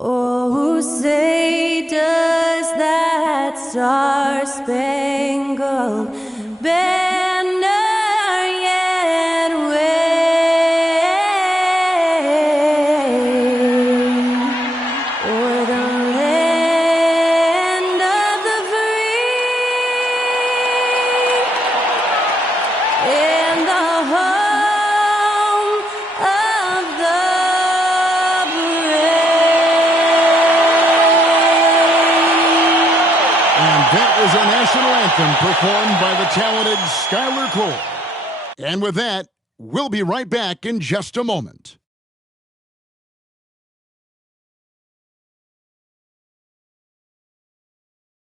Oh, say does that star-spangled banner yet wave o'er the land of the free and the home of the That was our national anthem performed by the talented Skylar Cole. And with that, we'll be right back in just a moment.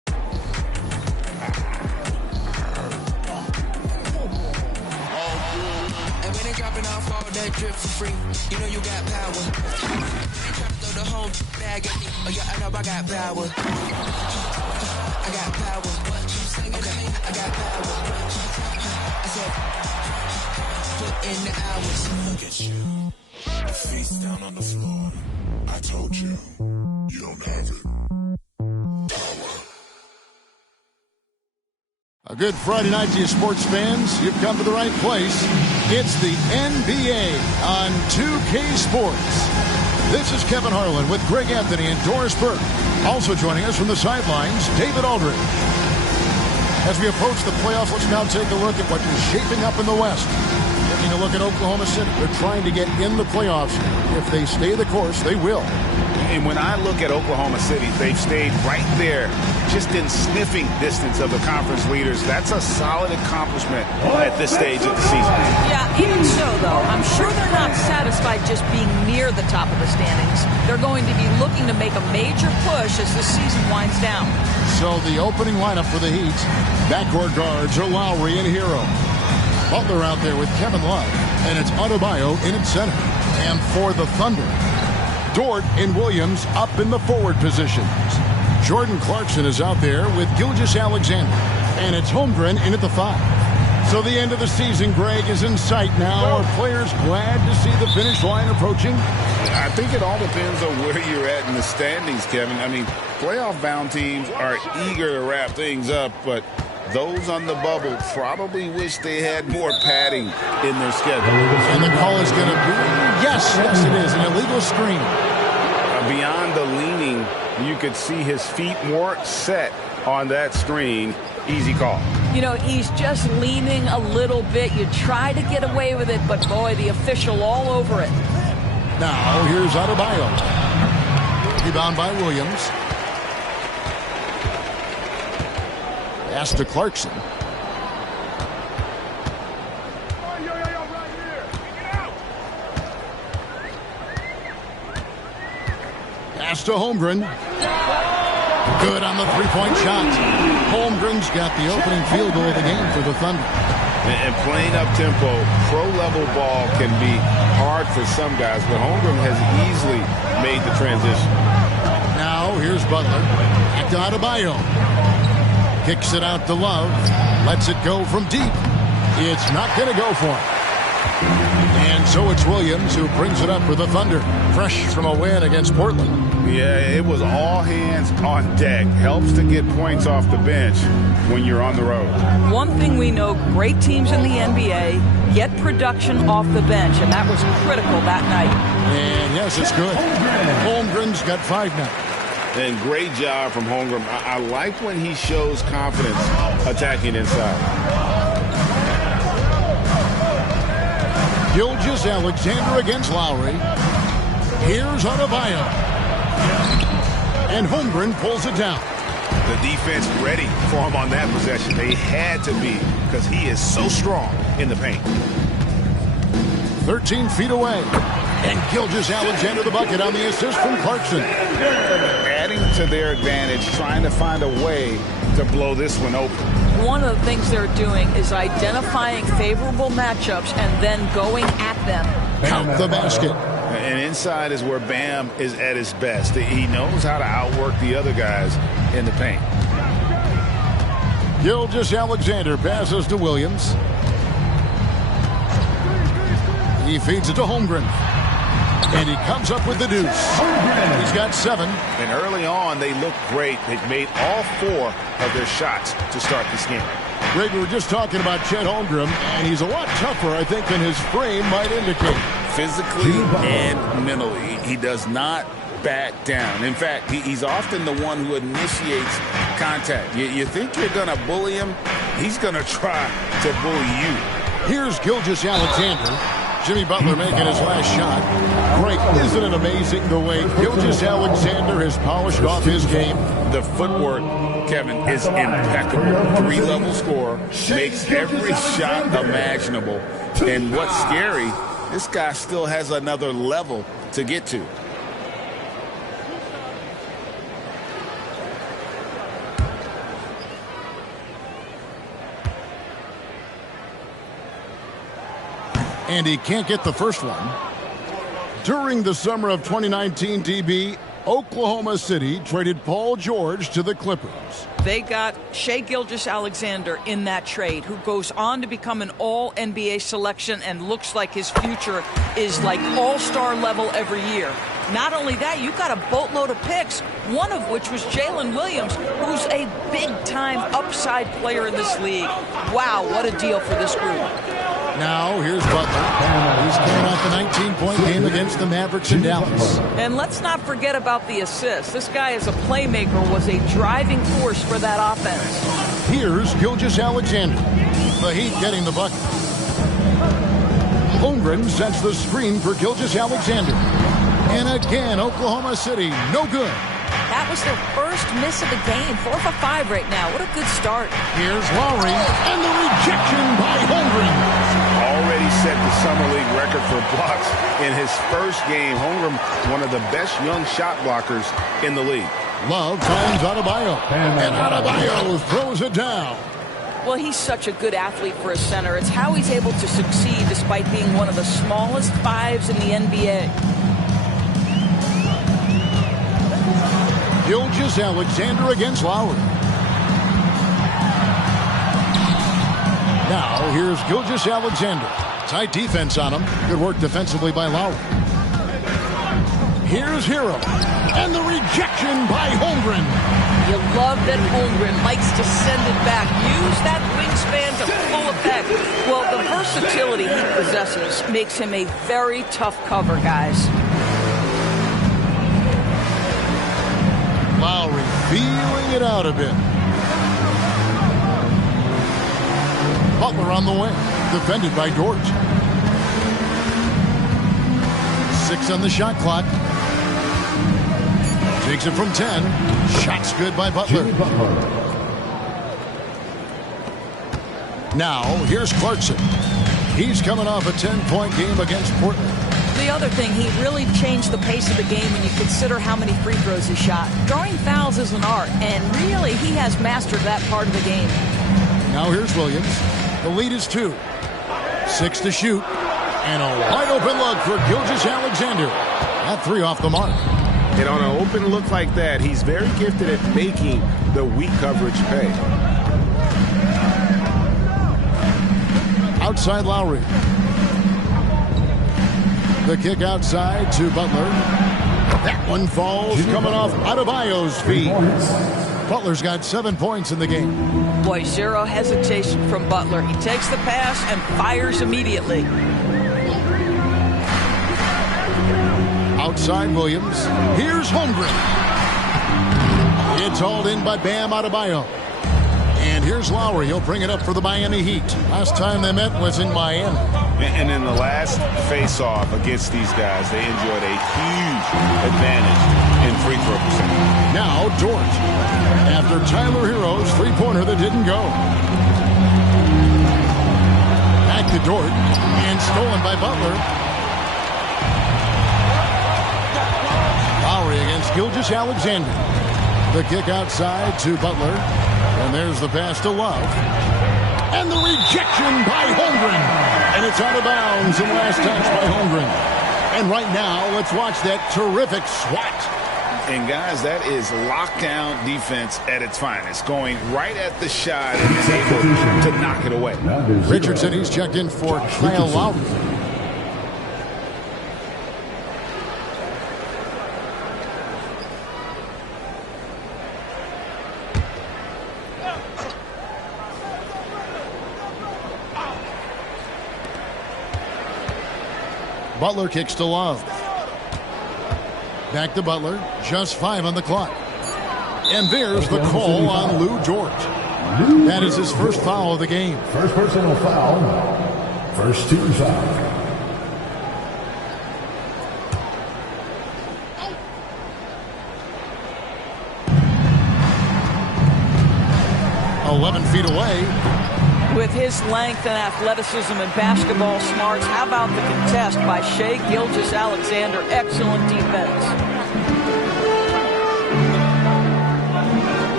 And when they dropping off all that drip for free, you know you got power. They try to throw the whole bag at me. Oh yeah, I know I got power. I got power. Okay, I got power. I said, put in the hours. Look at you. Your feet's down on the floor. I told you, you don't have it. Power. A good Friday night to you sports fans. You've come to the right place. It's the NBA on 2K Sports. This is Kevin Harlan with Greg Anthony and Doris Burke. Also joining us from the sidelines, David Aldridge. As we approach the playoffs, let's now take a look at what is shaping up in the West. Taking a look at Oklahoma City. They're trying to get in the playoffs. If they stay the course, they will. And when I look at Oklahoma City, they've stayed right there, just in sniffing distance of the conference leaders. That's a solid accomplishment at this stage of the season. Yeah, even so, though, I'm sure they're not satisfied just being near the top of the standings. They're going to be looking to make a major push as the season winds down. So the opening lineup for the Heat, backcourt guards are Lowry and Hero. Butler out there with Kevin Love, and it's Adebayo in at center. And for the Thunder, Dort and Williams up in the forward positions. Jordan Clarkson is out there with Gilgeous-Alexander, and it's Holmgren in at the 5. So the end of the season, Greg, is in sight now. Are players glad to see the finish line approaching? I think it all depends on where you're at in the standings, Kevin. I mean, playoff-bound teams are eager to wrap things up, but those on the bubble probably wish they had more padding in their schedule. And the call is going to be, yes, it is, an illegal screen. Beyond the leaning, you could see his feet more set on that screen. Easy call. You know, he's just leaning a little bit. You try to get away with it, but boy, the official all over it. Now, here's Adebayo. Rebound by Williams. Pass to Clarkson. Pass to Holmgren. Good on the three-point shot. Holmgren's got the opening field goal of the game for the Thunder. And playing up-tempo, pro-level ball can be hard for some guys, but Holmgren has easily made the transition. Now, here's Butler. Back to Adebayo. Kicks it out to Love. Lets it go from deep. It's not going to go for him. And so it's Williams who brings it up for the Thunder. Fresh from a win against Portland. Yeah, it was all hands on deck. Helps to get points off the bench when you're on the road. One thing we know, great teams in the NBA get production off the bench, and that was critical that night. And yes, it's good. Holmgren's got 5 now. And great job from Holmgren. I like when he shows confidence attacking inside. Gilgeous-Alexander against Lowry. Here's Adebayo. And Holmgren pulls it down. The defense ready for him on that possession. They had to be, because he is so strong in the paint. 13 feet away. And Gilgeous-Alexander the bucket on the assist from Clarkson. Adding to their advantage, trying to find a way to blow this one open. One of the things they're doing is identifying favorable matchups and then going at them. Count the basket. And inside is where Bam is at his best. He knows how to outwork the other guys in the paint. Gilgeous-Alexander passes to Williams. He feeds it to Holmgren. And he comes up with the deuce. He's got 7. And early on, they look great. They've made all 4 of their shots to start this game. Greg, we were just talking about Chet Holmgren, and he's a lot tougher, I think, than his frame might indicate. Physically and mentally, he does not back down. In fact, he's often the one who initiates contact. You think you're going to bully him? He's going to try to bully you. Here's Gilgeous-Alexander. Jimmy Butler making his last shot. Greg, isn't it amazing the way Gilgeous-Alexander has polished off his game? The footwork, Kevin, is impeccable. 3-level scorer, makes every shot imaginable. And what's scary, this guy still has another level to get to. And he can't get the first one. During the summer of 2019, DB, Oklahoma City traded Paul George to the Clippers. They got Shai Gilgeous-Alexander in that trade, who goes on to become an all-NBA selection and looks like his future is like all-star level every year. Not only that, you've got a boatload of picks, one of which was Jalen Williams, who's a big-time upside player in this league. Wow, what a deal for this group. Now, here's Butler. He's carrying out the 19-point game against the Mavericks in Dallas. And let's not forget about the assist. This guy as a playmaker was a driving force for that offense. Here's Gilgeous-Alexander. The Heat getting the bucket. Holmgren sets the screen for Gilgeous-Alexander. And again, Oklahoma City, no good. That was their first miss of the game. 4 for 5 right now. What a good start. Here's Lowry, and the rejection by Holmgren. Already set the Summer League record for blocks in his first game. Holmgren, one of the best young shot blockers in the league. Love finds Adebayo, and Adebayo throws it down. Well, he's such a good athlete for a center. It's how he's able to succeed despite being one of the smallest 5s in the NBA. Gilgeous-Alexander against Lowry. Now, here's Gilgeous-Alexander. Tight defense on him. Good work defensively by Lowry. Here's Hero. And the rejection by Holmgren. You love that Holmgren likes to send it back. Use that wingspan to full effect. Well, the versatility he possesses makes him a very tough cover, guys. Lowry feeling it out a bit. Butler on the wing, defended by George. 6 on the shot clock. Takes it from 10. Shots good by Butler. Now, here's Clarkson. He's coming off a 10-point game against Portland. The other thing, he really changed the pace of the game when you consider how many free throws he shot. Drawing fouls is an art, and really, he has mastered that part of the game. Now here's Williams. The lead is 2. 6 to shoot. And a wide-open look for Gilgeous-Alexander. That 3 off the mark. And on an open look like that, he's very gifted at making the weak coverage pay. Outside Lowry. The kick outside to Butler. That one falls coming off Adebayo's feet. Butler's got 7 points in the game. Boy, zero hesitation from Butler. He takes the pass and fires immediately. Outside Williams. Here's Holmgren. It's hauled in by Bam Adebayo. And here's Lowry. He'll bring it up for the Miami Heat. Last time they met was in Miami. And in the last face-off against these guys, they enjoyed a huge advantage in free throw percentage. Now Dort. After Tyler Hero's three-pointer that didn't go. Back to Dort. And stolen by Butler. Lowry against Gilgeous-Alexander. The kick outside to Butler. And there's the pass to Love. And the rejection by Holmgren. And it's out of bounds and last touch by Holmgren. And right now, let's watch that terrific swat. And guys, that is lockdown defense at its finest. Going right at the shot and is able to knock it away. Richardson, he's checked in for Kyle Lowry. Butler kicks to Love. Back to Butler. Just 5 on the clock. And there's the call on Lou George. That is his first foul of the game. First personal foul. First team foul. 11 feet away. With his length and athleticism and basketball smarts, how about the contest by Shai Gilgeous-Alexander? Excellent defense.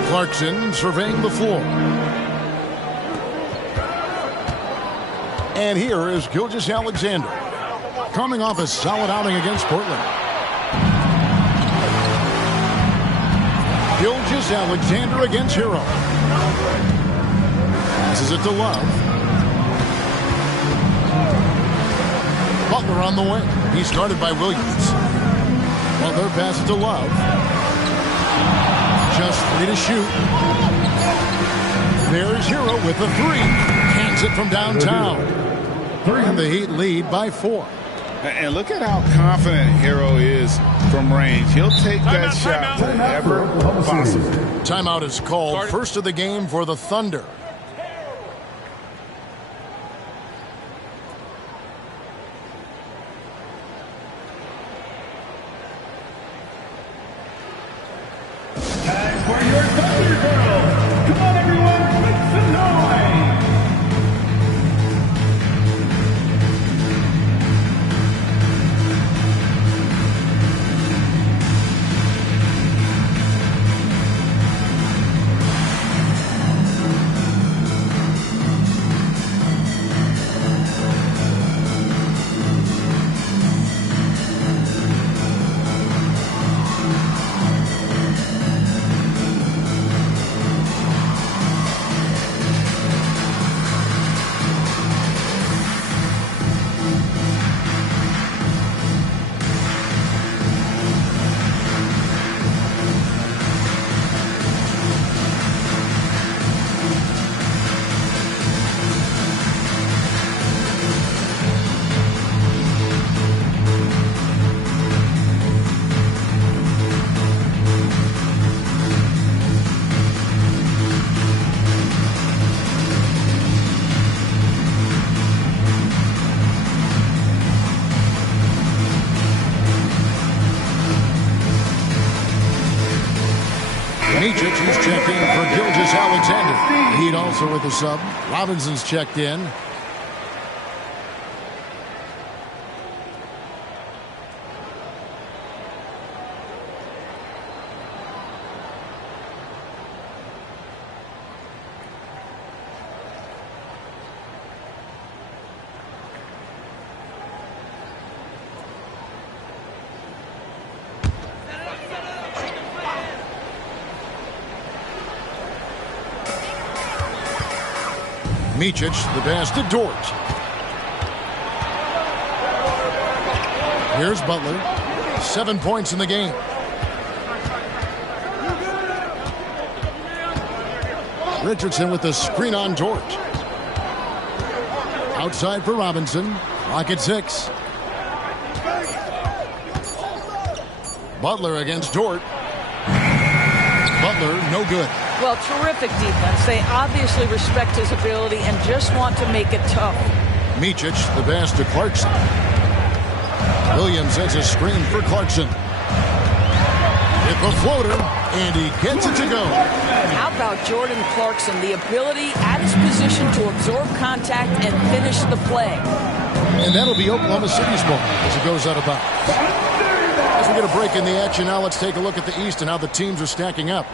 Clarkson surveying the floor. And here is Gilgeous-Alexander, coming off a solid outing against Portland. Gilgeous-Alexander against Hero. Passes it to Love. Butler on the wing. He's guarded by Williams. Butler passes to Love. Just 3 to shoot. There's Hero with the 3. Hands it from downtown. And the Heat lead by 4. And look at how confident Hero is from range. He'll take that shot whenever possible. Timeout is called. First of the game for the Thunder. For your Thunder Girls. Come on, everyone, make some noise. He's checked in for Gilgeous-Alexander. Heat also with the sub. Robinson's checked in. Micic, the pass to Dort. Here's Butler. 7 points in the game. Richardson with the screen on Dort. Outside for Robinson. Clock at 6. Butler against Dort. Butler, no good. Well, terrific defense. They obviously respect his ability and just want to make it tough. Micic, the pass to Clarkson. Williams has a screen for Clarkson. Hit the floater, and he gets it to go. How about Jordan Clarkson? The ability at his position to absorb contact and finish the play. And that'll be Oklahoma City's ball as it goes out of bounds. As we get a break in the action now, let's take a look at the East and how the teams are stacking up.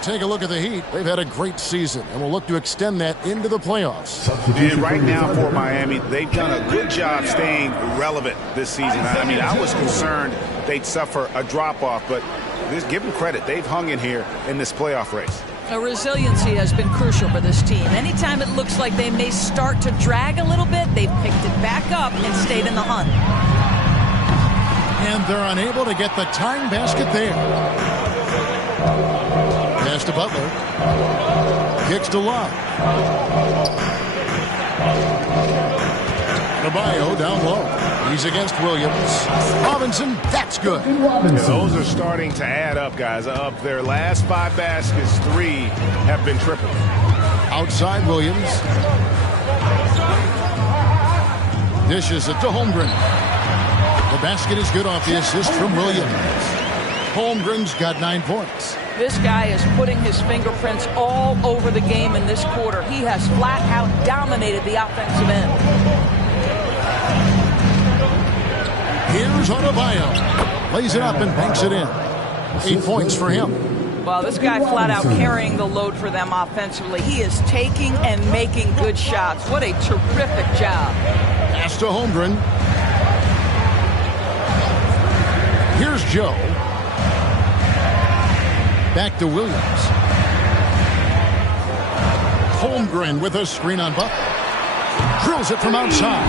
Take a look at the Heat. They've had a great season, and we'll look to extend that into the playoffs. And right now for Miami, they've done a good job staying relevant this season. I mean, I was concerned they'd suffer a drop-off, but just give them credit. They've hung in here in this playoff race. Resiliency has been crucial for this team. Anytime it looks like they may start to drag a little bit, they've picked it back up and stayed in the hunt. And they're unable to get the tying basket there. Pass to Butler. Kicks to Love. Adebayo down low. He's against Williams. Robinson, that's good. Yeah, those are starting to add up, guys. Of their last 5 baskets, 3 have been triple. Outside Williams. Dishes it to Holmgren. The basket is good off the assist from Williams. Holmgren's got 9 points. This guy is putting his fingerprints all over the game in this quarter. He has flat out dominated the offensive end. Here's Adebayo. Lays it up and banks it in. 8 points for him. Well, this guy flat out carrying the load for them offensively. He is taking and making good shots. What a terrific job. Pass to Holmgren. Here's Joe. Back to Williams. Holmgren with a screen on Butler. Drills it from outside.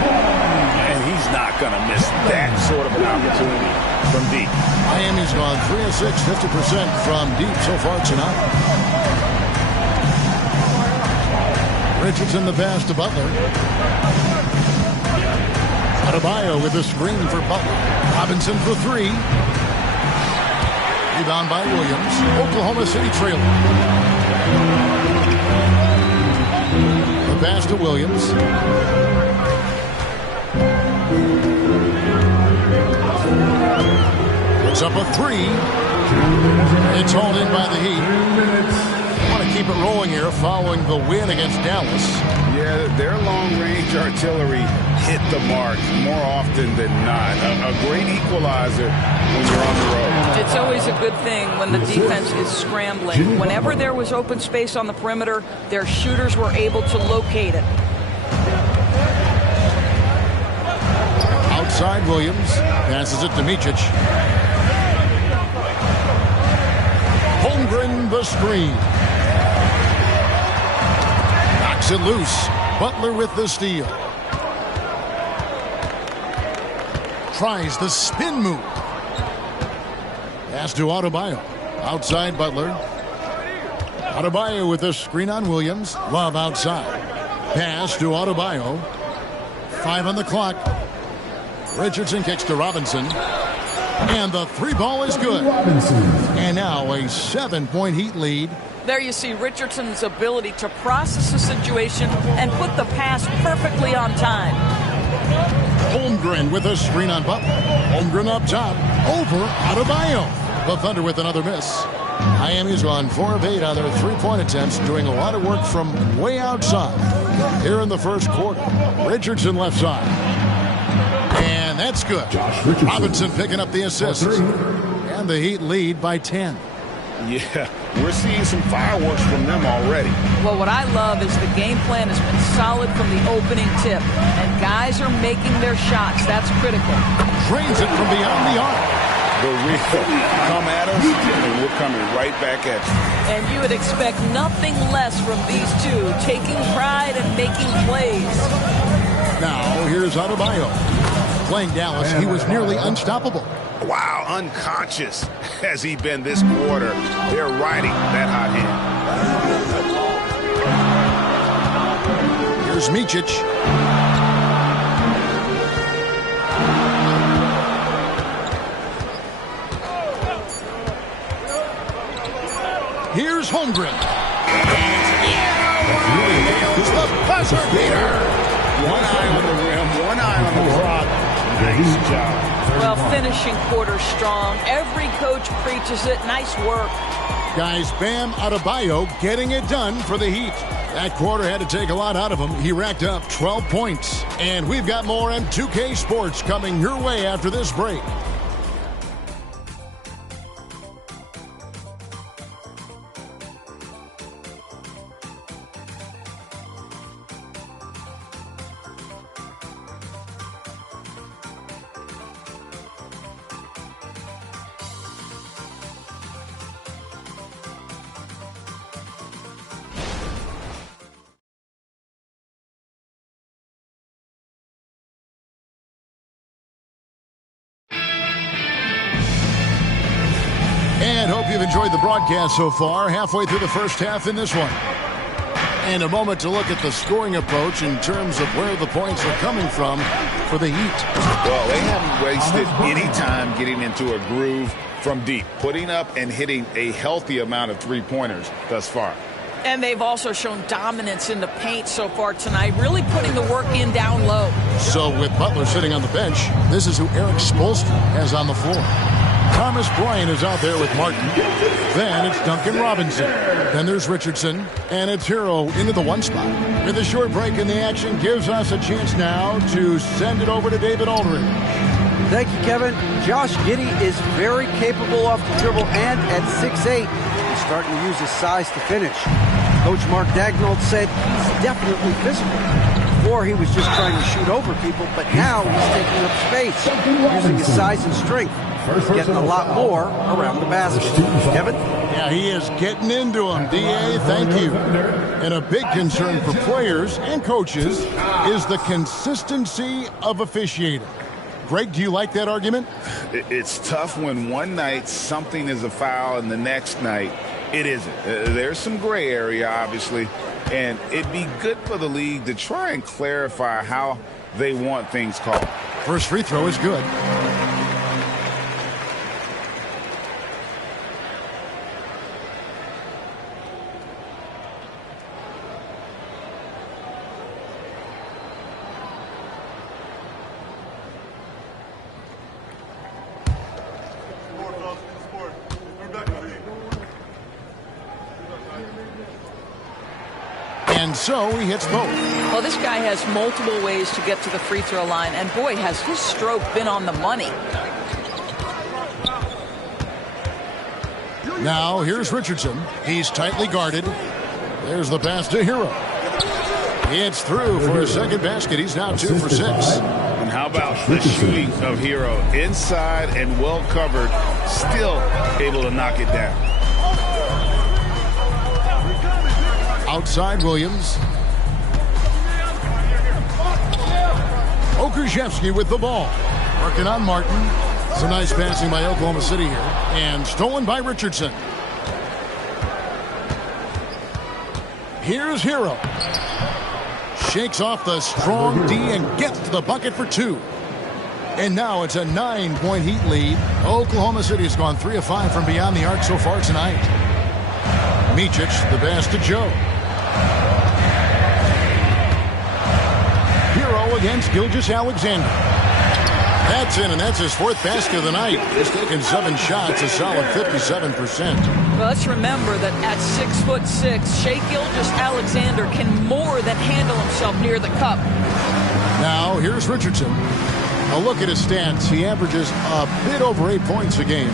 And he's not going to miss that sort of an opportunity from deep. Miami's gone 3 of 6, 50% from deep so far tonight. Richardson the pass to Butler. Adebayo with a screen for Butler. Robinson for 3. Rebound by Williams. Oklahoma City trailing. The pass to Williams. It's up a 3. It's hauled in by the Heat. Want to keep it rolling here following the win against Dallas. Yeah, their long-range artillery hit the mark more often than not. A great equalizer when you're on the road. It's always a good thing when the defense is scrambling. Whenever there was open space on the perimeter, their shooters were able to locate it. Outside Williams. Passes it to Micic. Holmgren the screen. Knocks it loose. Butler with the steal. Tries the spin move. Pass to Adebayo. Outside Butler. Adebayo with a screen on Williams. Love outside. Pass to Adebayo. 5 on the clock. Richardson kicks to Robinson. And the 3 ball is good. And now a 7-point Heat lead. There you see Richardson's ability to process the situation and put the pass perfectly on time. Holmgren with a screen on Butler. Holmgren up top. Over Adebayo. The Thunder with another miss. Miami's gone 4 of 8 on their 3-point attempts, doing a lot of work from way outside. Here in the first quarter, Richardson left side. And that's good. Robinson picking up the assist. And the Heat lead by 10. Yeah, we're seeing some fireworks from them already. Well, what I love is the game plan has been solid from the opening tip. And guys are making their shots. That's critical. Drains it from beyond the arc. The real come at us, and we're coming right back at you. And you would expect nothing less from these two, taking pride and making plays. Now, here's Adebayo. Playing Dallas, he was nearly unstoppable. Wow, unconscious has he been this quarter. They're riding that hot hand. Here's Micic. Here's Holmgren. It's the buzzer beater. One eye on the rim, one eye on the clock. Nice job. Well, finishing quarter strong. Every coach preaches it. Nice work. Guys, Bam Adebayo getting it done for the Heat. That quarter had to take a lot out of him. He racked up 12 points. And we've got more M2K Sports coming your way after this break. And hope you've enjoyed the broadcast so far. Halfway through the first half in this one. And a moment to look at the scoring approach in terms of where the points are coming from for the Heat. Well, they haven't wasted any time getting into a groove from deep, putting up and hitting a healthy amount of three-pointers thus far. And they've also shown dominance in the paint so far tonight, really putting the work in down low. So with Butler sitting on the bench, this is who Eric Spoelstra has on the floor. Thomas Bryant is out there with Martin. Then it's Duncan Robinson. Then there's Richardson. And it's Hero into the one spot. With a short break in the action gives us a chance now to send it over to David Aldridge. Thank you, Kevin. Josh Giddey is very capable off the dribble, and at 6'8", he's starting to use his size to finish. Coach Mark Daigneault said he's definitely physical. Before he was just trying to shoot over people, but now he's taking up space, using his size and strength. He's getting a lot more around the basket. Kevin? Yeah, he is getting into him. D.A., thank you. And a big concern for players and coaches is the consistency of officiating. Greg, do you like that argument? It's tough when one night something is a foul and the next night it isn't. There's some gray area, obviously, and it'd be good for the league to try and clarify how they want things called. First free throw is good. And so he hits both. Well, this guy has multiple ways to get to the free throw line, and boy, has his stroke been on the money. Now here's Richardson. He's tightly guarded. There's the pass to Hero. It's through for a second basket. He's now 2 for 6. And how about the shooting of Hero? Inside and well covered, still able to knock it down. Outside Williams. Okrzewski with the ball. Working on Martin. It's a nice passing by Oklahoma City here. And stolen by Richardson. Here's Hero. Shakes off the strong D and gets to the bucket for 2. And now it's a 9-point Heat lead. Oklahoma City has gone 3 of 5 from beyond the arc so far tonight. Micic, the pass to Joe. Hero against Gilgeous-Alexander. That's in, and that's his 4th basket of the night. He's taken 7 shots, a solid 57%. Well, let's remember that at 6'6", Shai Gilgeous-Alexander can more than handle himself near the cup. Now here's Richardson. A look at his stats. He averages a bit over 8 points a game.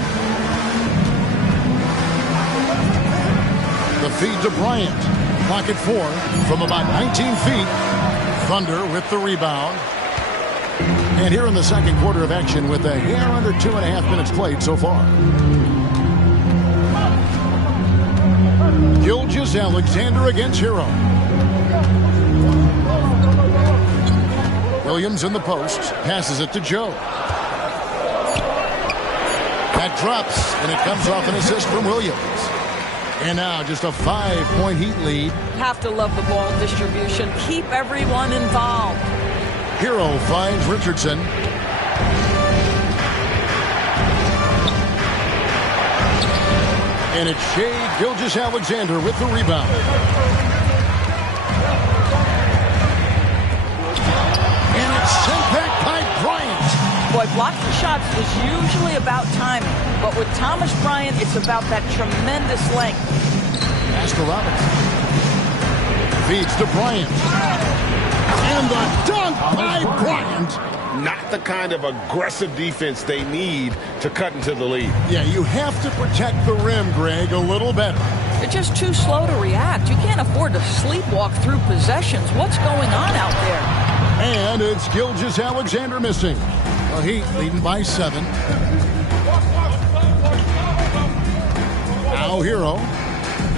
The feed to Bryant. Pocket 4 from about 19 feet. Thunder with the rebound. And here in the second quarter of action with a hair under 2.5 minutes played so far. Gilgeous-Alexander against Hero. Williams in the post. Passes it to Joe. That drops, and it comes off an assist from Williams. And now just a 5-point Heat lead. Have to love the ball distribution. Keep everyone involved. Hero finds Richardson. And it's Shai Gilgeous-Alexander with the rebound. And it's sent back by Bryant. Boy, blocking shots was usually about timing. But with Thomas Bryant, it's about that tremendous length. Pass to Robinson. Feeds to Bryant. And the dunk by Bryant. Not the kind of aggressive defense they need to cut into the lead. Yeah, you have to protect the rim, Greg, a little better. They're just too slow to react. You can't afford to sleepwalk through possessions. What's going on out there? And it's Gilgeous-Alexander missing. The Heat leading by 7. Now Hero.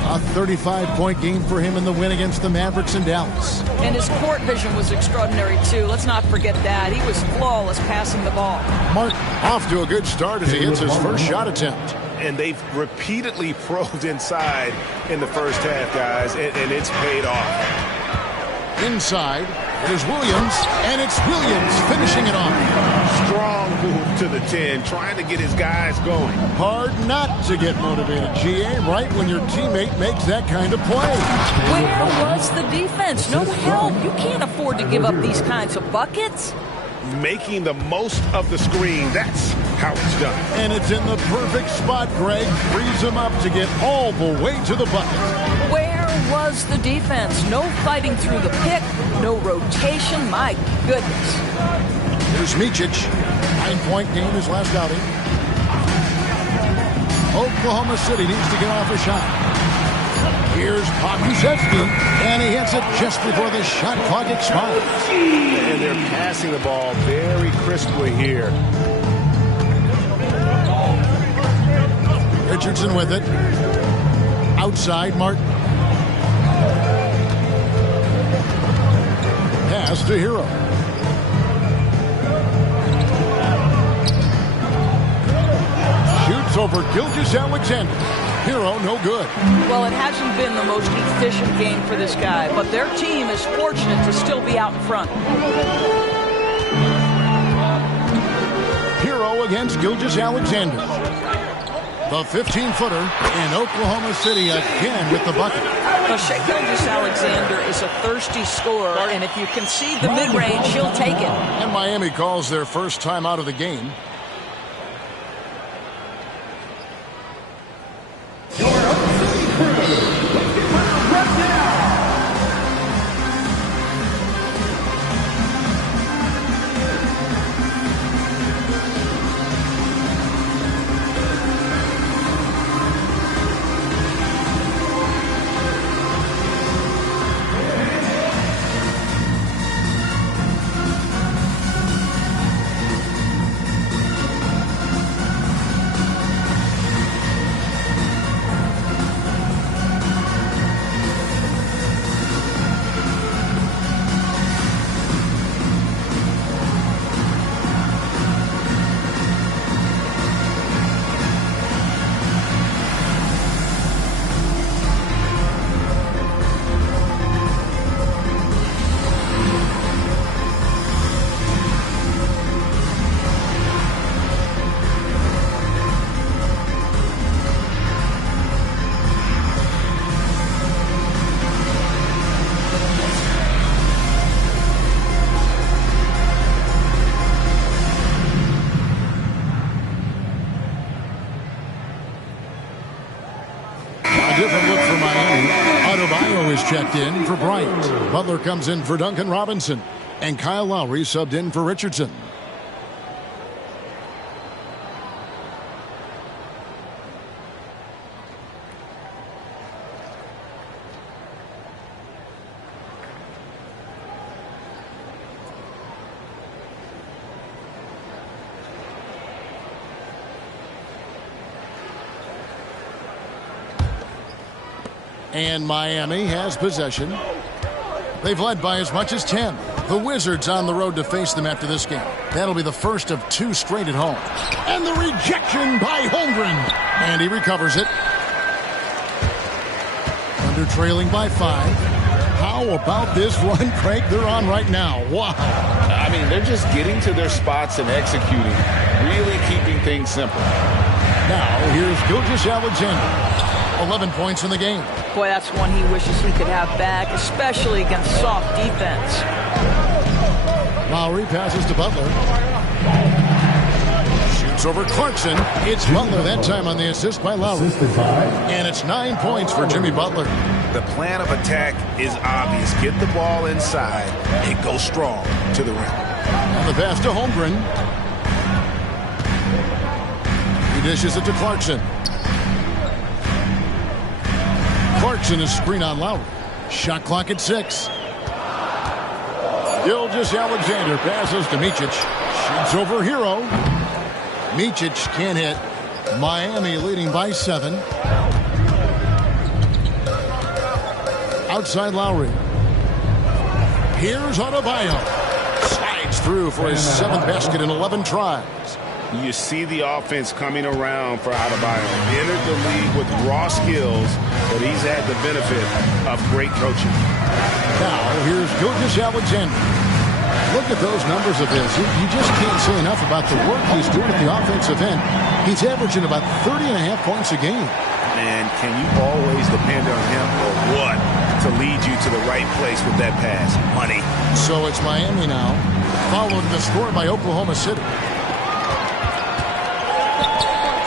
A 35-point game for him in the win against the Mavericks in Dallas. And his court vision was extraordinary, too. Let's not forget that. He was flawless passing the ball. Martin off to a good start as he hits his first shot attempt. and they've repeatedly probed inside in the first half, guys, and it's paid off. Inside, it is Williams, and it's Williams finishing it off. Strong move to the 10, trying to get his guys going. Hard not to get motivated, GA, right when your teammate makes that kind of play. Where was the defense? No help. You can't afford to give up these kinds of buckets. Making the most of the screen. That's how it's done. And it's in the perfect spot, Greg. Frees him up to get all the way to the bucket. Where was the defense? No fighting through the pick, no rotation. My goodness. Here's Micic. 9-point game his last outing. Oklahoma City needs to get off a shot. Here's Pokusevski, and he hits it just before the shot clock expires. And they're passing the ball very crisply here. Richardson with it. Outside, Martin. Pass to Hero. Shoots over Gilgeous-Alexander. Hero, no good. Well, it hasn't been the most efficient game for this guy, but their team is fortunate to still be out in front. Hero against Gilgeous-Alexander. The 15-footer in Oklahoma City again with the bucket. Well, Shai Gilgeous-Alexander is a thirsty scorer, and if you concede the mid-range, he'll take it. And Miami calls their first time out of the game. Different look for Miami. Adebayo is checked in for Bryant. Butler comes in for Duncan Robinson. And Kyle Lowry subbed in for Richardson. And Miami has possession. They've led by as much as 10. The Wizards on the road to face them after this game. That'll be the first of 2 straight at home. And the rejection by Holmgren. And he recovers it. Under trailing by 5. How about this run, Craig, they're on right now? Wow. I mean, they're just getting to their spots and executing. Really keeping things simple. Now, here's Gilgeous-Alexander. 11 points in the game. Boy, that's one he wishes he could have back, especially against soft defense. Lowry passes to Butler. Shoots over Clarkson. It's Butler that time on the assist by Lowry. And it's 9 points for Jimmy Butler. The plan of attack is obvious. Get the ball inside and go strong to the rim. And the pass to Holmgren. He dishes it to Clarkson. Clarkson is screen on Lowry. Shot clock at 6. Gilgeous-Alexander passes to Micic. Shoots over Hero. Micic can't hit. Miami leading by 7. Outside Lowry. Here's Adebayo. Slides through for his 7th basket in 11 tries. You see the offense coming around for Adebayo. Entered the league with raw skills, but he's had the benefit of great coaching. Now, here's Gilgeous-Alexander. Look at those numbers of his. You just can't say enough about the work he's doing at the offensive end. He's averaging about 30.5 points a game. And can you always depend on him or what to lead you to the right place with that pass? Money. So it's Miami now, followed the score by Oklahoma City.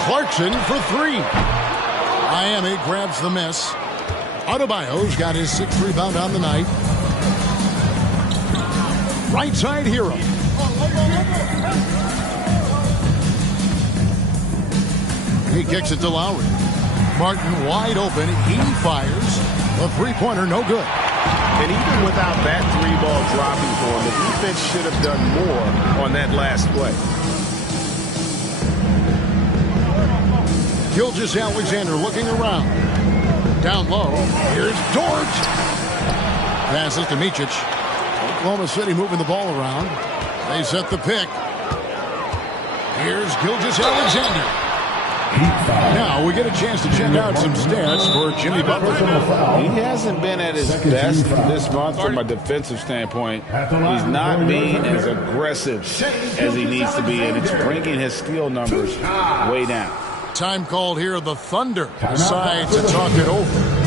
Clarkson for three. Miami grabs the miss. Adebayo's got his 6th rebound on the night. Right side hero. He kicks it to Lowry. Martin wide open. He fires. The three-pointer no good. And even without that three ball dropping for him, the defense should have done more on that last play. Gilgeous-Alexander looking around. Down low. Here's George. Passes to Micic. Oklahoma City moving the ball around. They set the pick. Here's Gilgeous-Alexander. Now we get a chance to check out some stats for Jimmy Butler. He hasn't been at his best this month from a defensive standpoint. He's not being as aggressive as he needs to be, and it's bringing his steal numbers way down. Time called here. The Thunder decide to talk it over.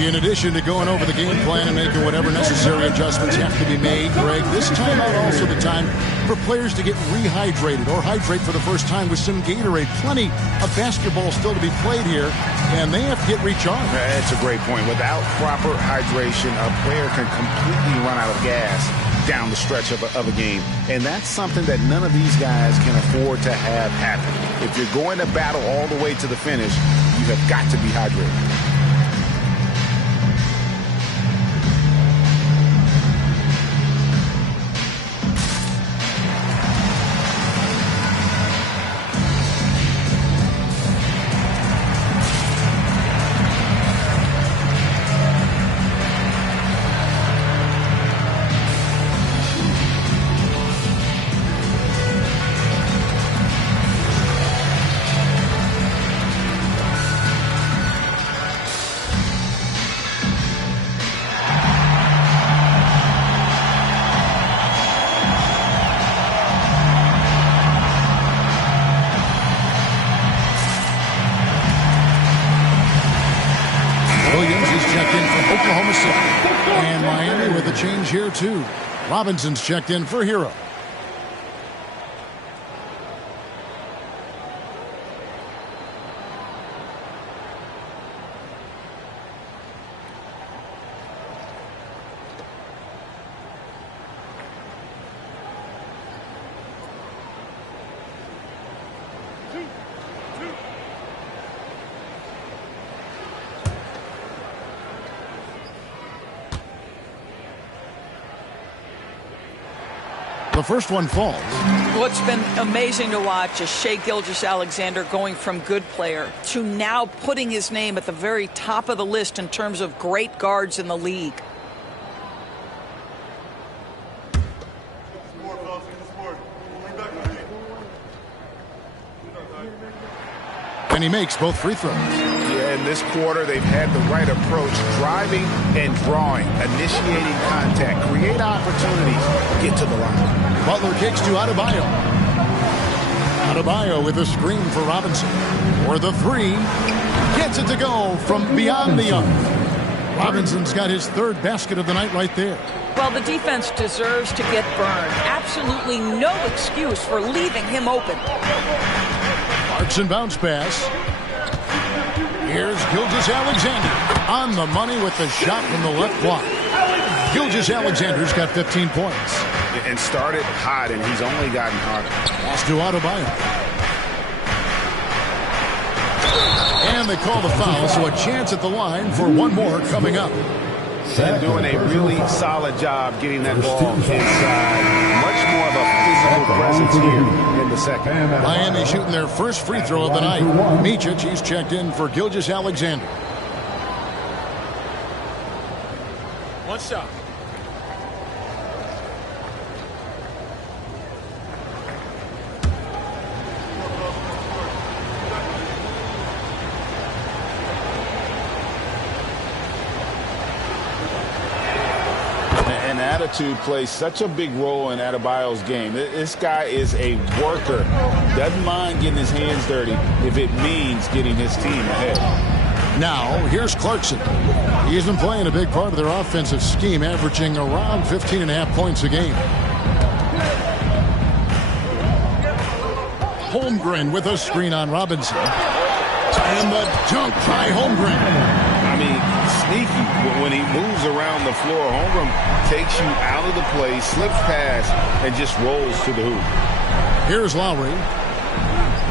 In addition to going over the game plan and making whatever necessary adjustments have to be made, Greg, this timeout also the time for players to get rehydrated or hydrate for the first time with some Gatorade. Plenty of basketball still to be played here, and they have to get recharged. That's a great point. Without proper hydration, a player can completely run out of gas down the stretch of a game. And that's something that none of these guys can afford to have happen. If you're going to battle all the way to the finish, you have got to be hydrated. Oklahoma City. And Miami with a change here, too. Robinson's checked in for Hero. The first one falls. What's been amazing to watch is Shai Gilgeous-Alexander going from good player to now putting his name at the very top of the list in terms of great guards in the league. And he makes both free throws. Yeah, in this quarter, they've had the right approach, driving and drawing, initiating contact, create opportunities, get to the line. Butler kicks to Adebayo. Adebayo with a screen for Robinson. For the three. Gets it to go from beyond the arc. Robinson's got his third basket of the night right there. Well, the defense deserves to get burned. Absolutely no excuse for leaving him open. Clarkson bounce pass. Here's Gilgeous-Alexander on the money with the shot from the left block. Gilgeous-Alexander's got 15 points. And started hot, and he's only gotten hotter. Pass to Adebayo. And they call the foul, so a chance at the line for one more coming up. And doing a really solid job getting that ball inside. Much more of a physical presence here in the second. Miami shooting their first free throw of the night. Micic, he's checked in for Gilgeous-Alexander. One shot. attitude plays such a big role in Adebayo's game. This guy is a worker. Doesn't mind getting his hands dirty if it means getting his team ahead. Now, here's Clarkson. He's been playing a big part of their offensive scheme, averaging around 15.5 points a game. Holmgren with a screen on Robinson. And the dunk by Holmgren. I mean, sneaky. When he moves around the floor, Holmgren takes you out of the play, slips past, and just rolls to the hoop. Here's Lowry.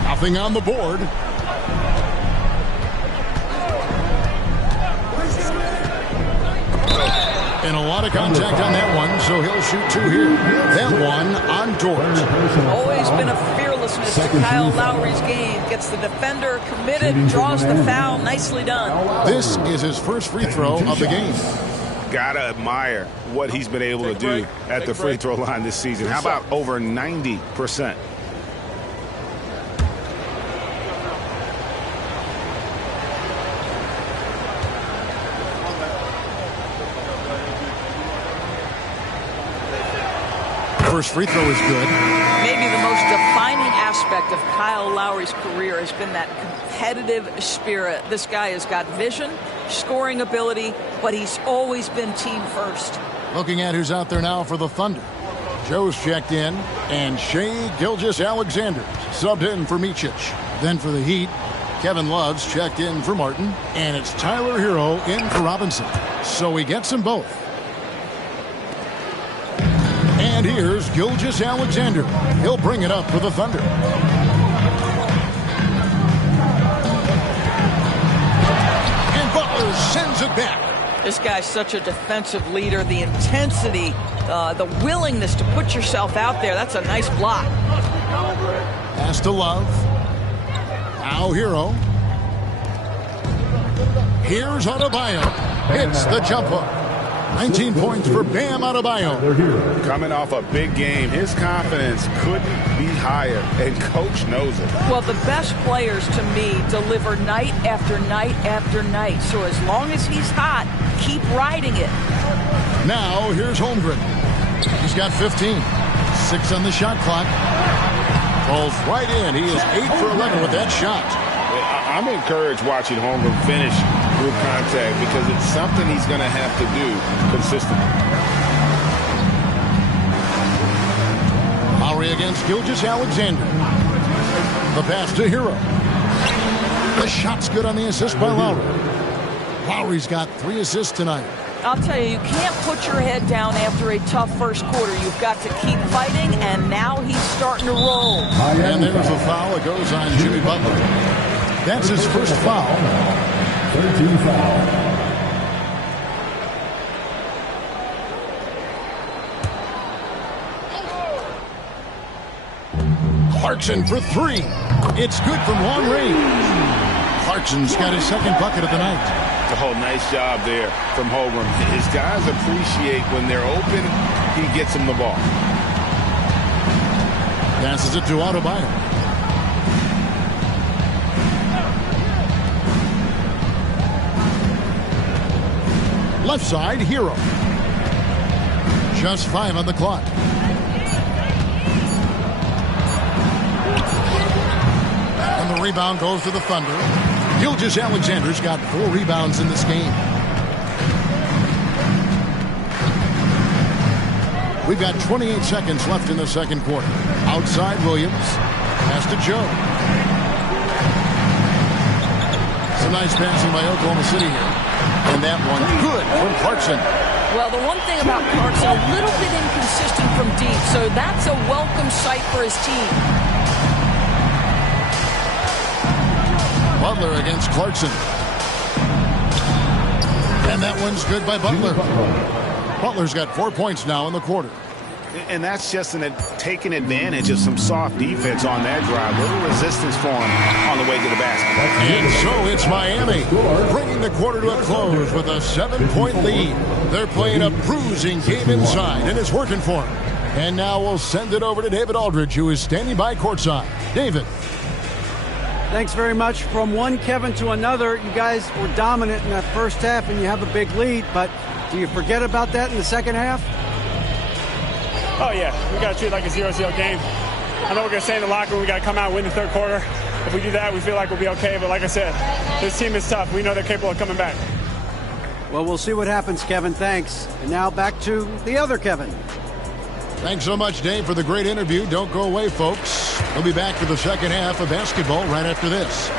Nothing on the board. And a lot of contact on that one, so he'll shoot 2 here. That one on Dort. Always been a fearlessness to Kyle Lowry's game. Gets the defender committed, draws the foul. Nicely done. This is his first free throw of the game. Gotta admire what he's been able to do at the free throw line this season. How about over 90%? First free throw is good. Maybe the most defining aspect of Kyle Lowry's career has been that competitive spirit. This guy has got vision, scoring ability, but he's always been team first. Looking at who's out there now for the Thunder. Joe's checked in, and Shai Gilgeous-Alexander subbed in for Micic. Then for the Heat, Kevin Love's checked in for Martin, and it's Tyler Hero in for Robinson. So he gets them both. And here's Gilgeous-Alexander. He'll bring it up for the Thunder. And Butler sends it back. This guy's such a defensive leader. The intensity, the willingness to put yourself out there. That's a nice block. Pass to Love. Now Hero. Here's Adebayo. Hits the jump hook. 19 points for Bam Adebayo. Coming off a big game, his confidence couldn't be higher, and coach knows it. Well, the best players to me deliver night after night after night. So as long as he's hot, keep riding it. Now here's Holmgren. He's got 15. 6 on the shot clock. Falls right in. He is 8 for 11 with that shot. I'm encouraged watching Holmgren finish through contact because it's something he's going to have to do consistently. Lowry against Gilgeous-Alexander. The pass to Hero. The shot's good on the assist by Lowry. Lowry's got 3 assists tonight. I'll tell you, you can't put your head down after a tough first quarter. You've got to keep fighting, and now he's starting to roll. And there's a foul. It goes on Jimmy Butler. That's his first foul. 13 foul. Clarkson for 3. It's good from long range. Clarkson's got his second bucket of the night. Oh, nice job there from Holmgren. His guys appreciate when they're open, he gets them the ball. Passes it to Adebayo. Left side, Hero. Just 5 on the clock. And the rebound goes to the Thunder. Gilgeous-Alexander's got 4 rebounds in this game. We've got 28 seconds left in the second quarter. Outside Williams. Pass to Joe. Some nice passing by Oklahoma City here. And that one good from Clarkson. Well, the one thing about Clarkson, a little bit inconsistent from deep, so that's a welcome sight for his team. Butler against Clarkson. And that one's good by Butler. Butler's got 4 points now in the quarter. And that's just taking advantage of some soft defense on that drive. Little resistance for him on the way to the basket. And so it's Miami bringing the quarter to a close with a 7-point lead. They're playing a bruising game inside, and it's working for them. And now we'll send it over to David Aldridge, who is standing by courtside. David. Thanks very much. From one Kevin to another, you guys were dominant in that first half, and you have a big lead. But do you forget about that in the second half? Oh, yeah. We got to treat it like a 0-0 game. I know we're going to stay in the locker room. We got to come out and win the third quarter. If we do that, we feel like we'll be okay. But like I said, this team is tough. We know they're capable of coming back. Well, we'll see what happens, Kevin. Thanks. And now back to the other Kevin. Thanks so much, Dave, for the great interview. Don't go away, folks. We'll be back for the second half of basketball right after this.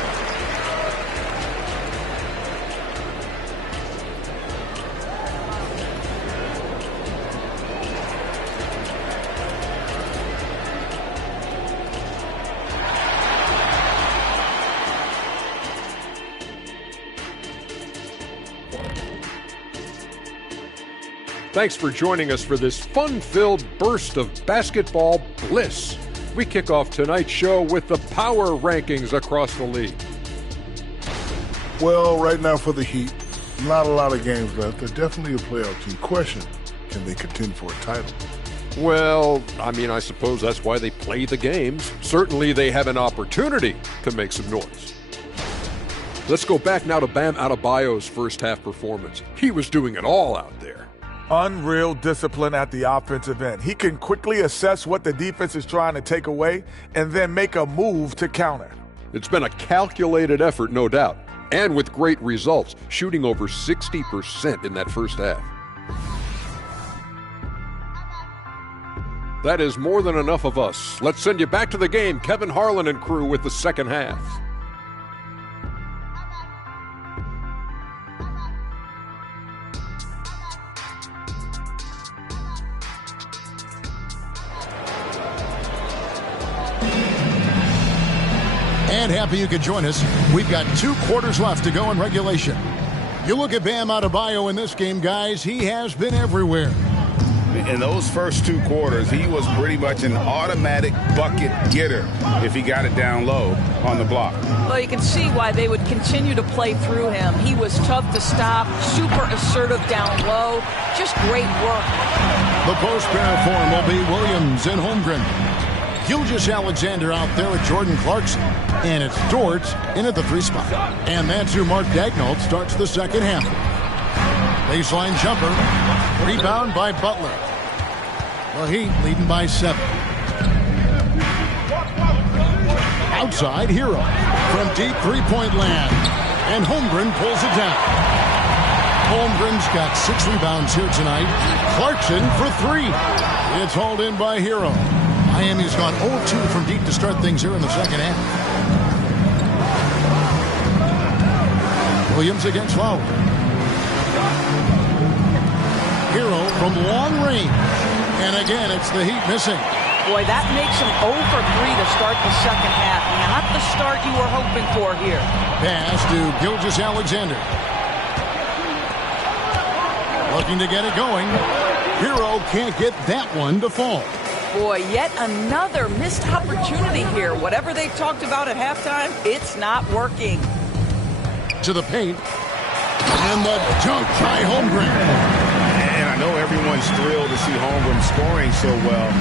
Thanks for joining us for this fun-filled burst of basketball bliss. We kick off tonight's show with the power rankings across the league. Well, right now for the Heat, not a lot of games left. They're definitely a playoff team. Question, can they contend for a title? Well, I suppose that's why they play the games. Certainly they have an opportunity to make some noise. Let's go back now to Bam Adebayo's first half performance. He was doing it all out there. Unreal discipline at the offensive end. He can quickly assess what the defense is trying to take away and then make a move to counter. It's been a calculated effort, no doubt, and with great results, shooting over 60% in that first half. That is more than enough of us. Let's send you back to the game. Kevin Harlan and crew with the second half. And happy you could join us. We've got 2 quarters left to go in regulation. You look at Bam Adebayo in this game, guys, he has been everywhere. In those first 2 quarters, he was pretty much an automatic bucket getter if he got it down low on the block. Well, you can see why they would continue to play through him. He was tough to stop, super assertive down low, just great work. The post pair form will be Williams and Holmgren. Gilgeous-Alexander out there with Jordan Clarkson. And it's Dort in at the 3 spot. And that's who Mark Daigneault starts the second half. Baseline jumper. Rebound by Butler. The Heat leading by 7. Outside, Hero from deep three-point land. And Holmgren pulls it down. Holmgren's got 6 rebounds here tonight. Clarkson for 3. It's hauled in by Hero. Miami's gone 0-2 from deep to start things here in the second half. Williams against Lowry. Hero from long range. And again, it's the Heat missing. Boy, that makes him 0 for 3 to start the second half. Not the start you were hoping for here. Pass to Gilgeous-Alexander. Looking to get it going. Hero can't get that one to fall. Boy, yet another missed opportunity here. Whatever they talked about at halftime, it's not working. To the paint. And the dunk by Holmgren. And I know everyone's thrilled to see Holmgren scoring so well.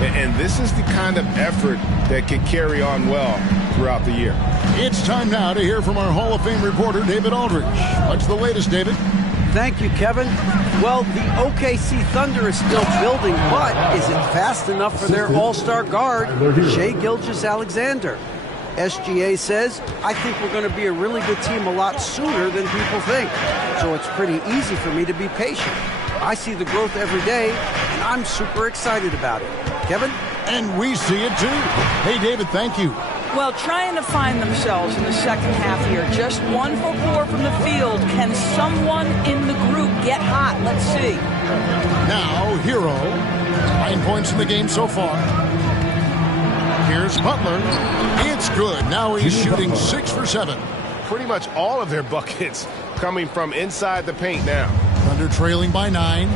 And this is the kind of effort that can carry on well throughout the year. It's time now to hear from our Hall of Fame reporter, David Aldridge. What's the latest, David? Thank you, Kevin. Well, the OKC Thunder is still building, but is it fast enough for their all-star guard, Shai Gilgeous-Alexander? SGA says, I think we're going to be a really good team a lot sooner than people think. So it's pretty easy for me to be patient. I see the growth every day, and I'm super excited about it. Kevin? And we see it too. Hey, David, thank you. Well, trying to find themselves in the second half here. Just 1 for 4 from the field. Can someone in the group get hot? Let's see. Now, Hero. 9 points in the game so far. Here's Butler. It's good. Now he's shooting 6 for 7. Pretty much all of their buckets coming from inside the paint now. Thunder trailing by 9.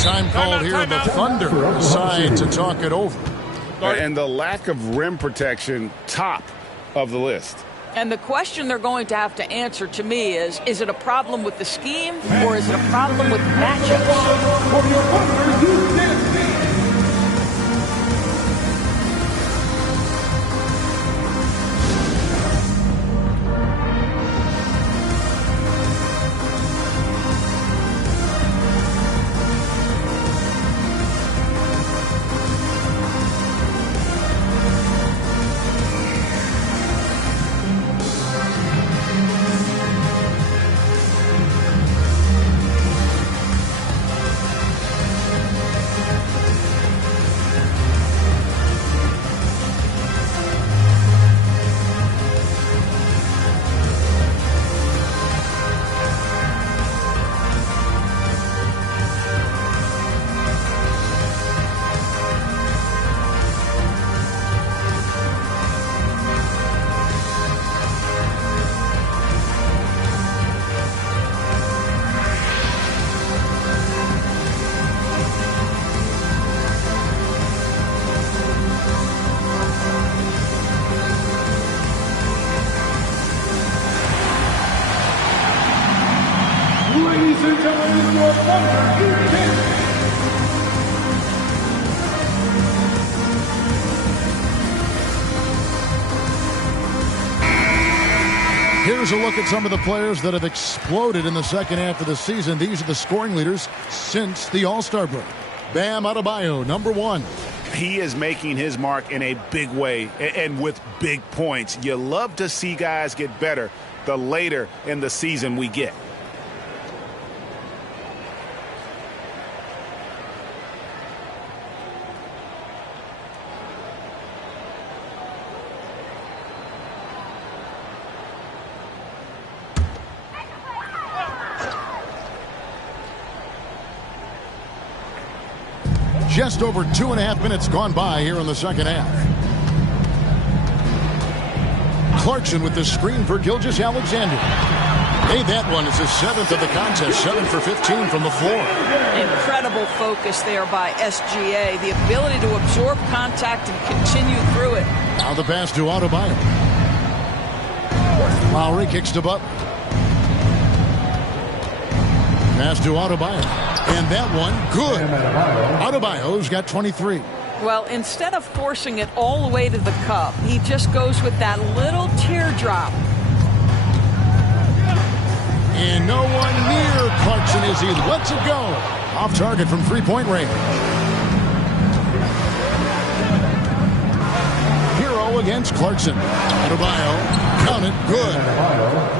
Time called here. The Thunder decide to talk it over. And the lack of rim protection, top of the list. And the question they're going to have to answer to me is it a problem with the scheme or is it a problem with matchups? Here's a look at some of the players that have exploded in the second half of the season. These are the scoring leaders since the All-Star break. Bam Adebayo, number 1. He is making his mark in a big way and with big points. You love to see guys get better the later in the season we get. Just over 2.5 minutes gone by here in the second half. Clarkson with the screen for Gilgeous-Alexander. Hey, that one is his 7th of the contest, 7 for 15 from the floor. Incredible focus there by SGA. The ability to absorb contact and continue through it. Now the pass to Adebayo. Lowry kicks to Butler. Pass to Adebayo. And that one, good. Adebayo's got 23. Well, instead of forcing it all the way to the cup, he just goes with that little teardrop. And no one near Clarkson as he lets it go. Off target from three-point range. Hero against Clarkson. Adebayo. Count it. Good.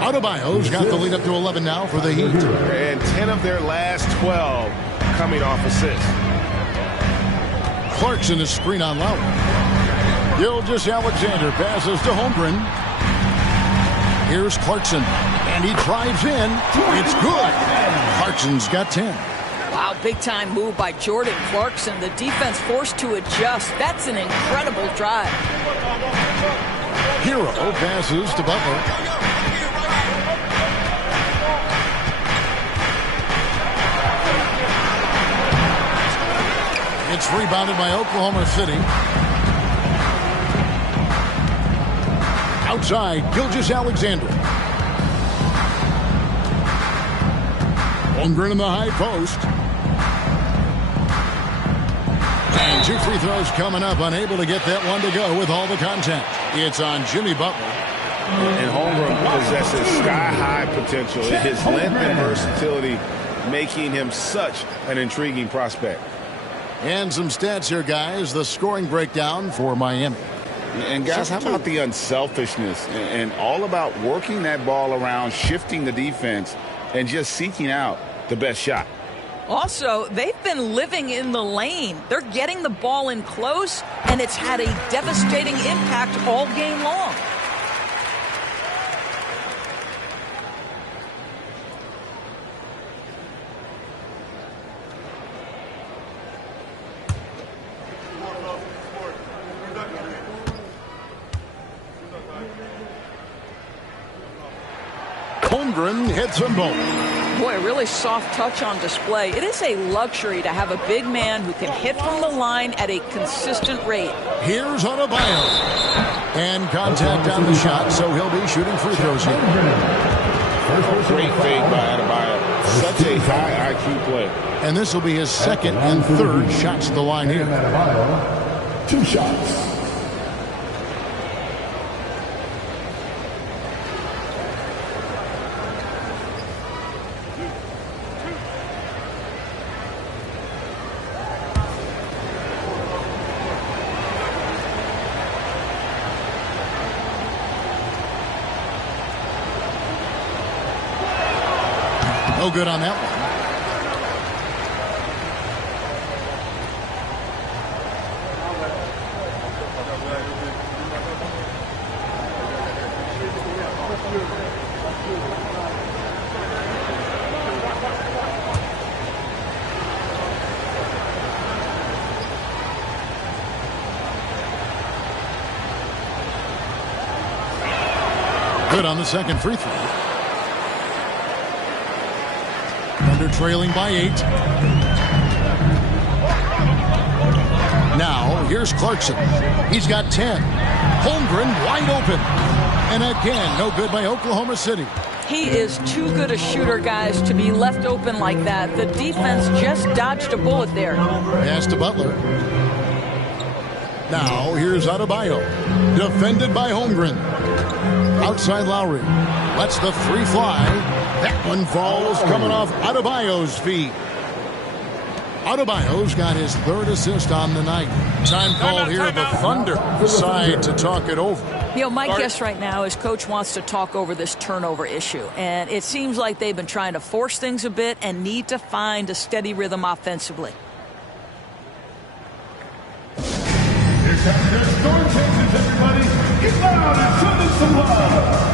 Adebayo's got the lead up to 11 now for the Heat. And 10 of their last 12 coming off assists. Clarkson is screen on Lowry. Gilgeous-Alexander passes to Holmgren. Here's Clarkson. And he drives in. It's good. Clarkson's got 10. Wow, big-time move by Jordan Clarkson. The defense forced to adjust. That's an incredible drive. Hero passes to Butler. It's rebounded by Oklahoma City. Outside, Gilgeous-Alexander. Holmgren in the high post. And 2 free throws coming up, unable to get that one to go with all the contact. It's on Jimmy Butler. And Holmgren possesses sky-high potential. His length and versatility making him such an intriguing prospect. And some stats here, guys. The scoring breakdown for Miami. And, guys, how about the unselfishness and all about working that ball around, shifting the defense, and just seeking out the best shot. Also, they've been living in the lane. They're getting the ball in close, and it's had a devastating impact all game long. Holmgren hits them both. Boy, a really soft touch on display. It is a luxury to have a big man who can hit from the line at a consistent rate. Here's Adebayo. And contact on the shot, so he'll be shooting free throws here. Great fade by Adebayo. Such a high IQ play. And this will be his second and third shots at the line here. 2 shots. No good on that one. Good on the second free throw. Thunder trailing by 8. Now, here's Clarkson. He's got 10. Holmgren wide open. And again, no good by Oklahoma City. He is too good a shooter, guys, to be left open like that. The defense just dodged a bullet there. Pass to Butler. Now, here's Adebayo. Defended by Holmgren. Outside Lowry. Lets the three fly. That one falls coming off Adebayo's feet. Adebayo's got his third assist on the night. Time called here. The Thunder decide to talk it over. You know, my guess right now is Coach wants to talk over this turnover issue. And it seems like they've been trying to force things a bit and need to find a steady rhythm offensively. Here comes their storm chasers, everybody. Get loud and show them some love.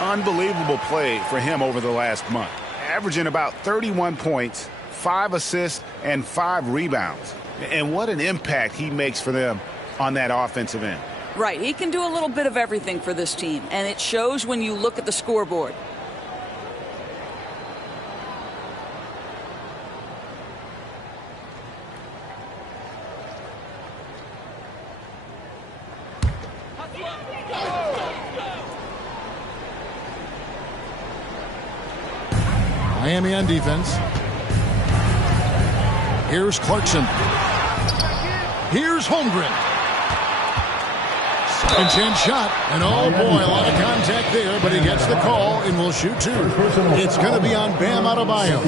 Unbelievable play for him over the last month. Averaging about 31 points, 5 assists, and 5 rebounds. And what an impact he makes for them on that offensive end. Right. He can do a little bit of everything for this team, and it shows when you look at the scoreboard. Miami on defense. Here's Clarkson. Here's Holmgren. Second chance shot. And oh boy, a lot of contact there, but he gets the call and will shoot two. It's going to be on Bam Adebayo.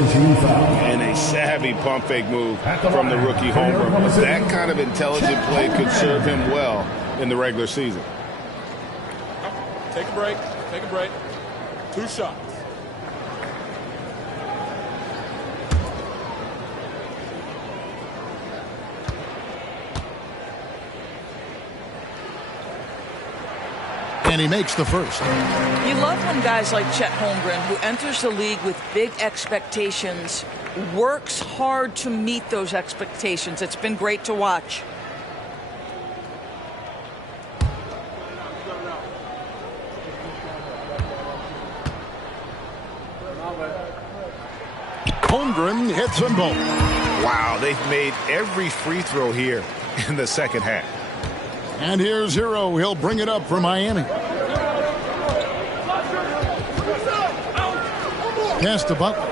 And a savvy pump fake move from the rookie Holmgren. That kind of intelligent play could serve him well in the regular season. Take a break. Take a break. 2 shots. And he makes the first. You love when guys like Chet Holmgren, who enters the league with big expectations, works hard to meet those expectations. It's been great to watch. Holmgren hits them both. Wow, they've made every free throw here in the second half. And here's Hero. He'll bring it up for Miami. Pass to Butler.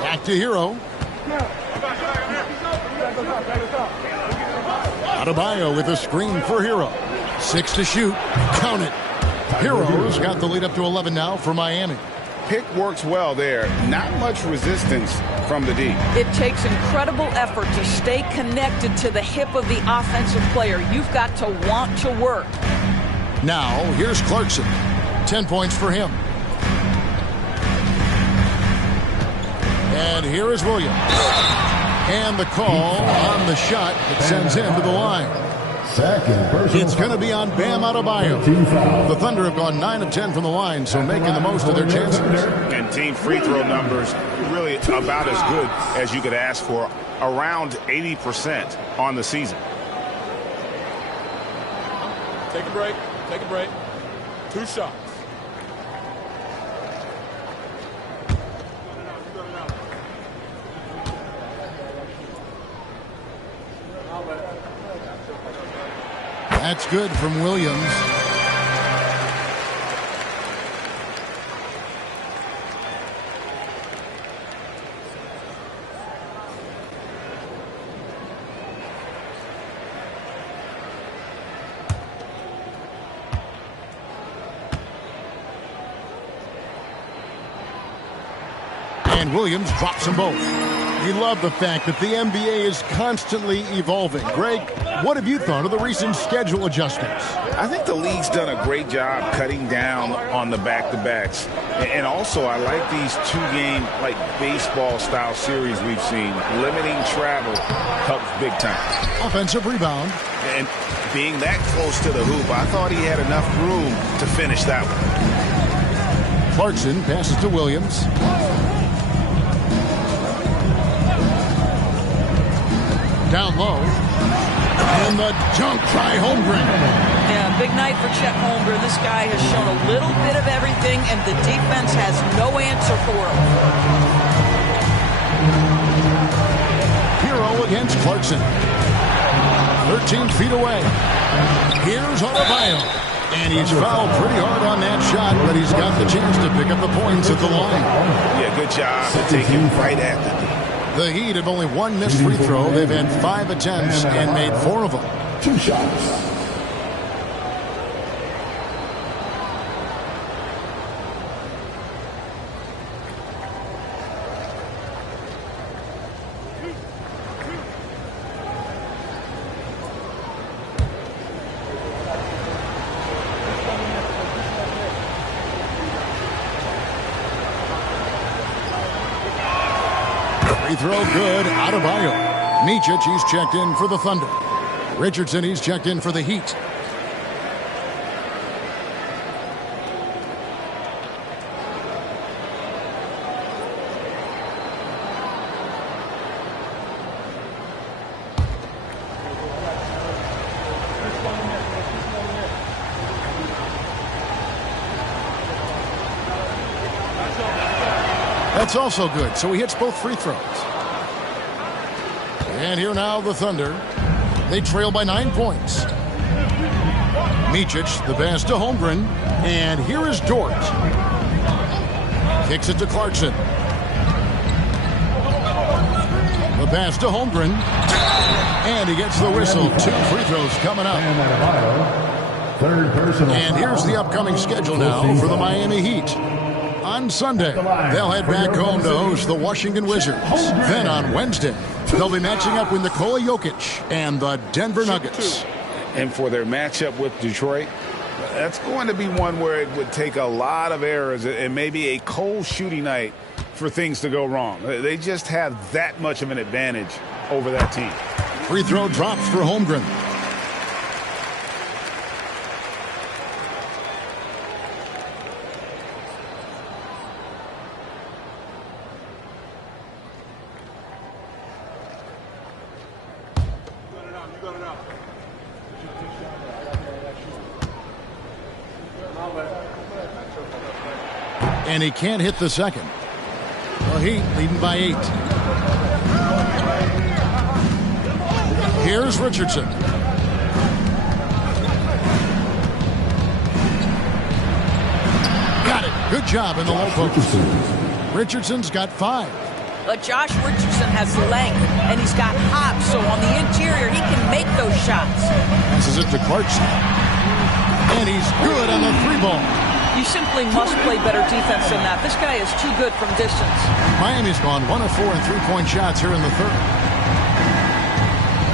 Back to Hero. Adebayo with a screen for Hero. 6 to shoot. Count it. Hero's got the lead up to 11 now for Miami. Pick works well there. Not much resistance from the D. It takes incredible effort to stay connected to the hip of the offensive player. You've got to want to work. Now, here's Clarkson. 10 points for him. And here is Williams. And the call on the shot that sends him to the line. It's going to be on Bam Adebayo. The Thunder have gone 9 of 10 from the line, so making the most of their chances. And team free throw numbers really about as good as you could ask for, around 80% on the season. Take a break. Take a break. 2 shots. That's good from Williams. And Williams drops them both. We love the fact that the NBA is constantly evolving. Greg, what have you thought of the recent schedule adjustments? I think the league's done a great job cutting down on the back-to-backs. And also, I like these two-game, like baseball-style series we've seen. Limiting travel helps big time. Offensive rebound. And being that close to the hoop, I thought he had enough room to finish that one. Clarkson passes to Williams. Down low. And the dunk by Holmgren. Yeah, big night for Chet Holmgren. This guy has shown a little bit of everything, and the defense has no answer for him. Hero against Clarkson. 13 feet away. Here's Adebayo. And he's fouled pretty hard on that shot, but he's got the chance to pick up the points at the line. Yeah, good job to take him right at the knee. The Heat have only one missed free throw. They've had 5 attempts and made 4 of them. 2 shots. Free throw good. Adebayo. Micic, he's checked in for the Thunder. Richardson, he's checked in for the Heat. That's also good, so he hits both free throws. And here now the Thunder. They trail by 9 points. Micic, the pass to Holmgren. And here is Dort. Kicks it to Clarkson. The pass to Holmgren. And he gets the whistle. 2 free throws coming up. And here's the upcoming schedule now for the Miami Heat. On Sunday, they'll head back home to host the Washington Wizards. Then on Wednesday, they'll be matching up with Nikola Jokic and the Denver Nuggets. And for their matchup with Detroit, that's going to be one where it would take a lot of errors and maybe a cold shooting night for things to go wrong. They just have that much of an advantage over that team. Free throw drops for Holmgren. And he can't hit the second. The Heat leading by 8. Here's Richardson. Got it. Good job in the low post. Richardson's got 5. But Josh Richardson has length, and he's got hops, so on the interior, he can make those shots. Passes it to Clarkson. And he's good on the 3-ball. You simply must play better defense than that. This guy is too good from distance. Miami's gone 1 of 4 in 3-point shots here in the third.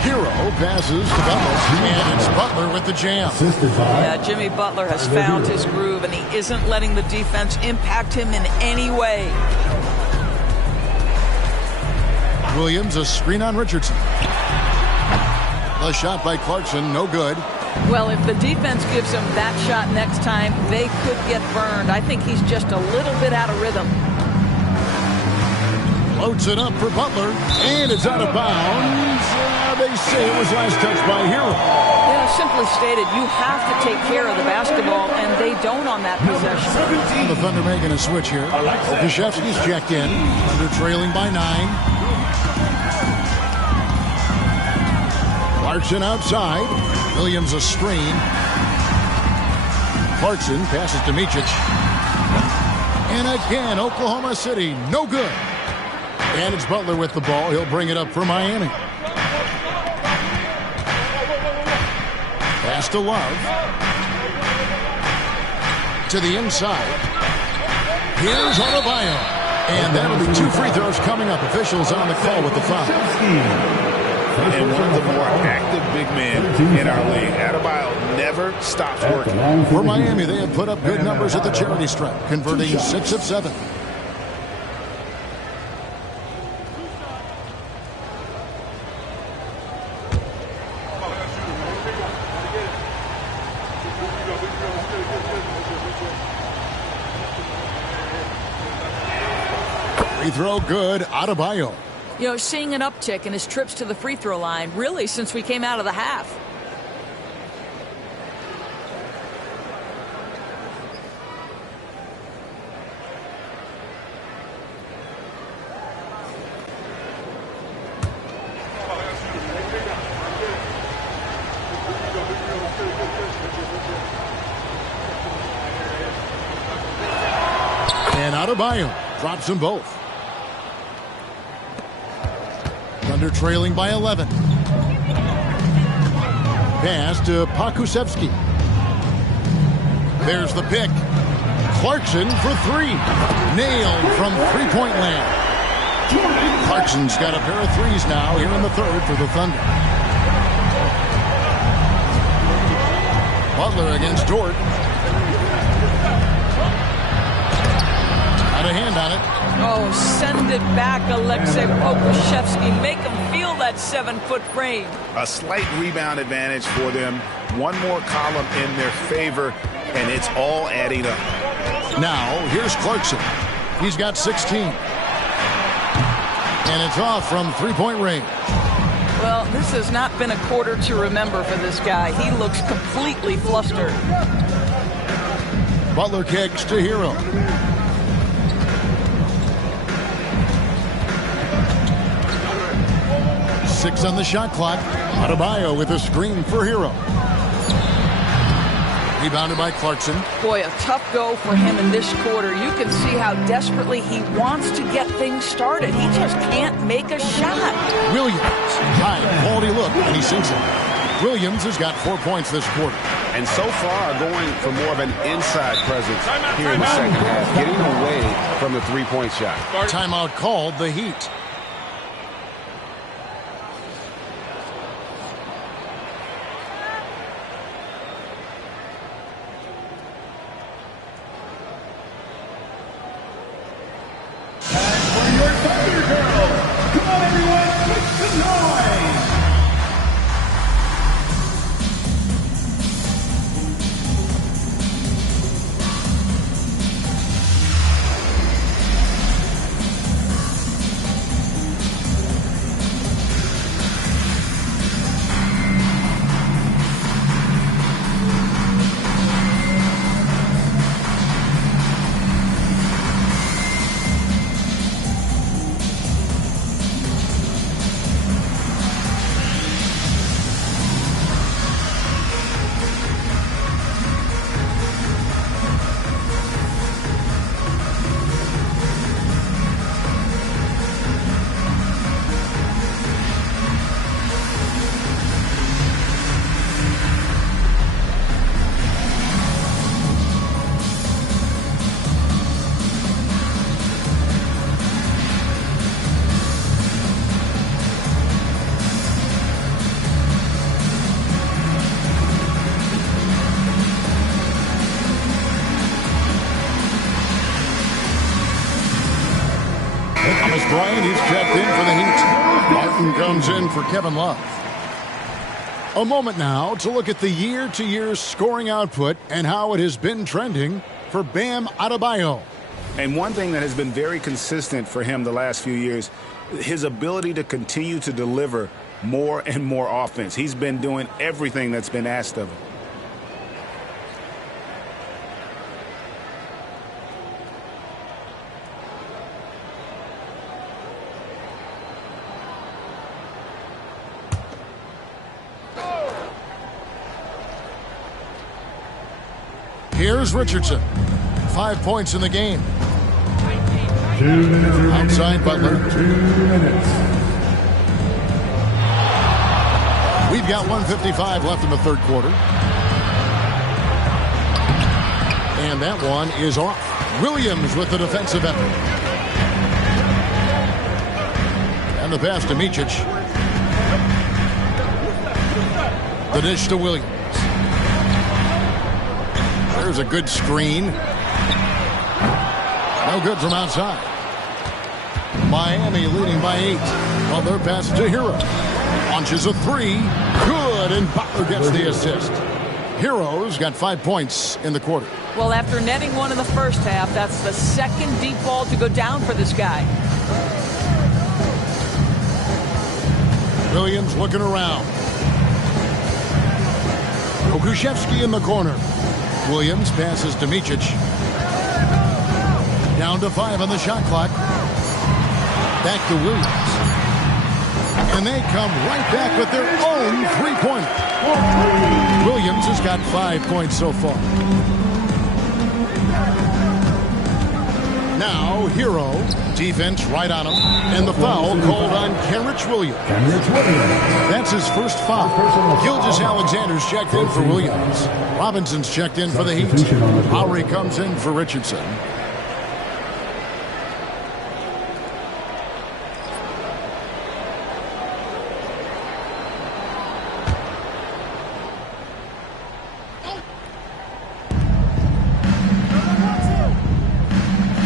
Hero passes to Butler, and it's Butler with the jam. Yeah, Jimmy Butler has found his groove, and he isn't letting the defense impact him in any way. Williams, a screen on Richardson. The shot by Clarkson, no good. Well, if the defense gives him that shot next time, they could get burned. I think he's just a little bit out of rhythm. Loads it up for Butler, and it's out of bounds. They say it was last touched by Hero. Yeah, simply stated, you have to take care of the basketball, and they don't on that possession. And the Thunder making a switch here. Okashevsky's checked in. Thunder trailing by 9. Clarkson outside. Williams a screen. Clarkson passes to Micic. And again, Oklahoma City, no good. And it's Butler with the ball. He'll bring it up for Miami. Pass to Love. To the inside. Here's Adebayo. And that'll be 2 free throws coming up. Officials on the call with the foul. And one of the more active big men in our league. Adebayo never stops working. For Miami, they have put up good numbers at the charity stripe, converting 6 of 7. Free throw good, Adebayo. You know, seeing an uptick in his trips to the free throw line, really, since we came out of the half. And Adebayo drops them both. Thunder trailing by 11. Pass to Pokusevski. There's the pick. Clarkson for 3. Nailed from three-point land. Clarkson's got a pair of threes now here in the third for the Thunder. Butler against Dort. Got a hand on it. Oh, send it back, Alexei Pokusevski. Make him feel that 7-foot frame. A slight rebound advantage for them. One more column in their favor, and it's all adding up. Now, here's Clarkson. He's got 16. And it's off from three-point range. Well, this has not been a quarter to remember for this guy. He looks completely flustered. Butler kicks to Hero. Six on the shot clock. Adebayo with a screen for Hero. Rebounded by Clarkson. Boy, a tough go for him in this quarter. You can see how desperately he wants to get things started. He just can't make a shot. Williams, high quality look, and he sinks it. Williams has got 4 points this quarter. And so far going for more of an inside presence here in the second half, getting away from the three-point shot. Timeout called, the Heat. Bryant is checked in for the Heat. Martin comes in for Kevin Love. A moment now to look at the year-to-year scoring output and how it has been trending for Bam Adebayo. And one thing that has been very consistent for him the last few years, his ability to continue to deliver more and more offense. He's been doing everything that's been asked of him. Here's Richardson. 5 points in the game. Outside Butler. We've got 1:55 left in the third quarter. And that one is off. Williams with the defensive effort. And the pass to Micic. The dish to Williams. There's a good screen. No good from outside. Miami leading by 8. On their pass to Hero. Launches a 3. Good, and Butler gets the assist. Hero's got 5 points in the quarter. Well, after netting one in the first half, that's the second deep ball to go down for this guy. Williams looking around. Okushevsky in the corner. Williams passes to Micic. Down to 5 on the shot clock. Back to Williams. And they come right back with their own three-pointer. Williams has got 5 points so far. Now, Hero. Defense right on him. And the foul called on Kenrich Williams. That's his first foul. Gilgeous-Alexander's checked in for Williams. Robinson's checked in for the Heat. Lowry comes in for Richardson.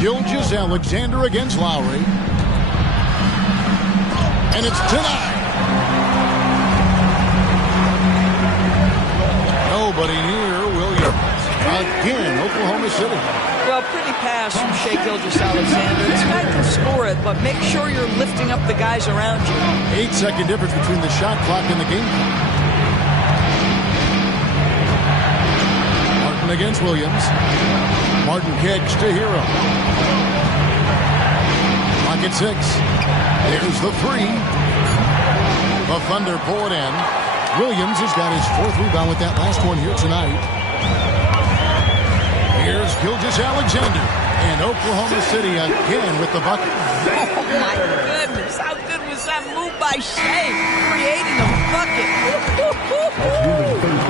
Gilgeous-Alexander against Lowry. And it's denied. Nobody near Williams. Again, Oklahoma City. Well, pretty pass from Shai Gilgeous-Alexander. This guy can score it, but make sure you're lifting up the guys around you. 8-second difference between the shot clock and the game clock. Martin against Williams. Martin kicks to Hero. Clock at 6. There's the 3. The Thunder pull it in. Williams has got his 4th rebound with that last one here tonight. Here's Gilgeous-Alexander. And Oklahoma City again with the bucket. Oh, my goodness. How good was that move by Shai? Creating a bucket.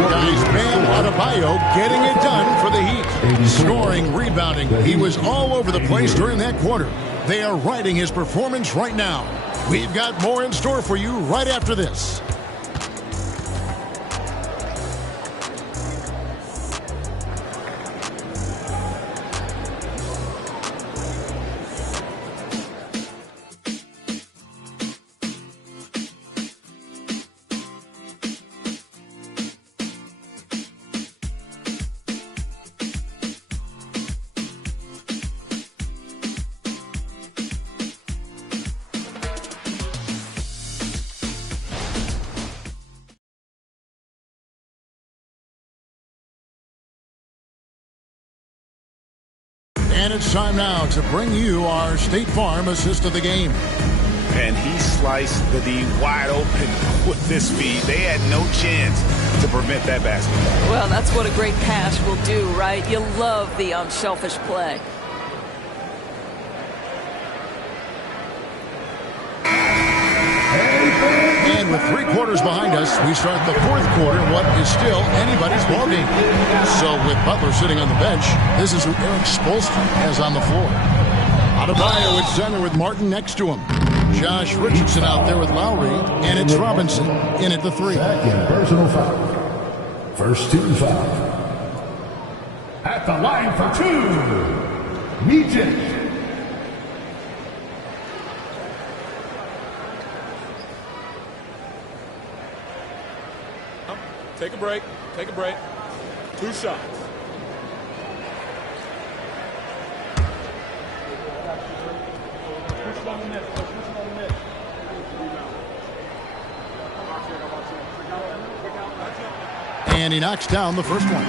Guys, Bam Adebayo getting it done for the Heat. Scoring, rebounding. He was all over the place during that quarter. They are riding his performance right now. We've got more in store for you right after this. And it's time now to bring you our State Farm assist of the game. And he sliced the D wide open with this feed. They had no chance to prevent that basket. Well, that's what a great pass will do, right? You love the unselfish play. And with 3 quarters behind us, we start the 4th quarter, what is still anybody's ballgame. So with Butler sitting on the bench, this is who Eric Spoelstra has on the floor. Adebayo at center with Martin next to him. Josh Richardson out there with Lowry, and it's Robinson in at the 3. Second personal foul. First 2 foul. At the line for 2, Micic. Take a break. Take a break. 2 shots. And he knocks down the first one.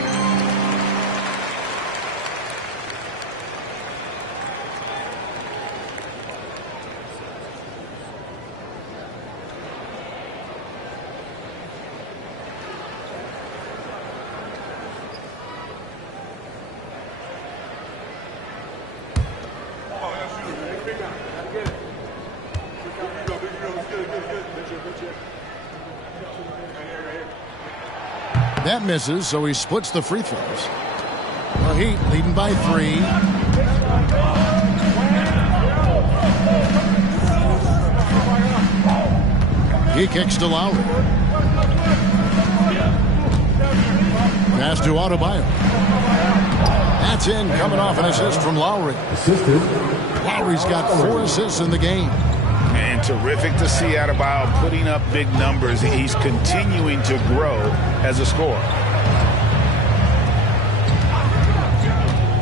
That misses, so he splits the free throws. Well, Heat leading by 3. He kicks to Lowry. Pass to Adebayo. That's in, coming off an assist from Lowry. Lowry's got 4 assists in the game. And terrific to see Adebayo putting up big numbers. He's continuing to grow as a scorer.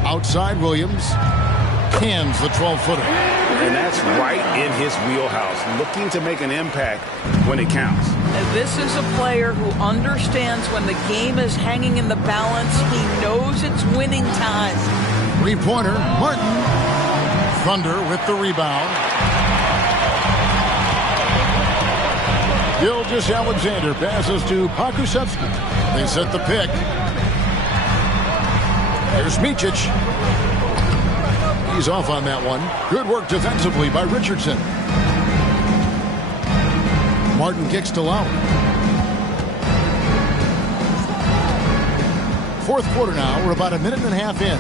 Outside Williams. Cans the 12-footer. And that's right in his wheelhouse, looking to make an impact when it counts. And this is a player who understands when the game is hanging in the balance. He knows it's winning time. 3-pointer, Martin. Thunder with the rebound. Gilgeous-Alexander passes to Pokusevski. They set the pick. Here's Micic. He's off on that one. Good work defensively by Richardson. Martin kicks to Lowry. Fourth quarter now. We're about a minute and a half in.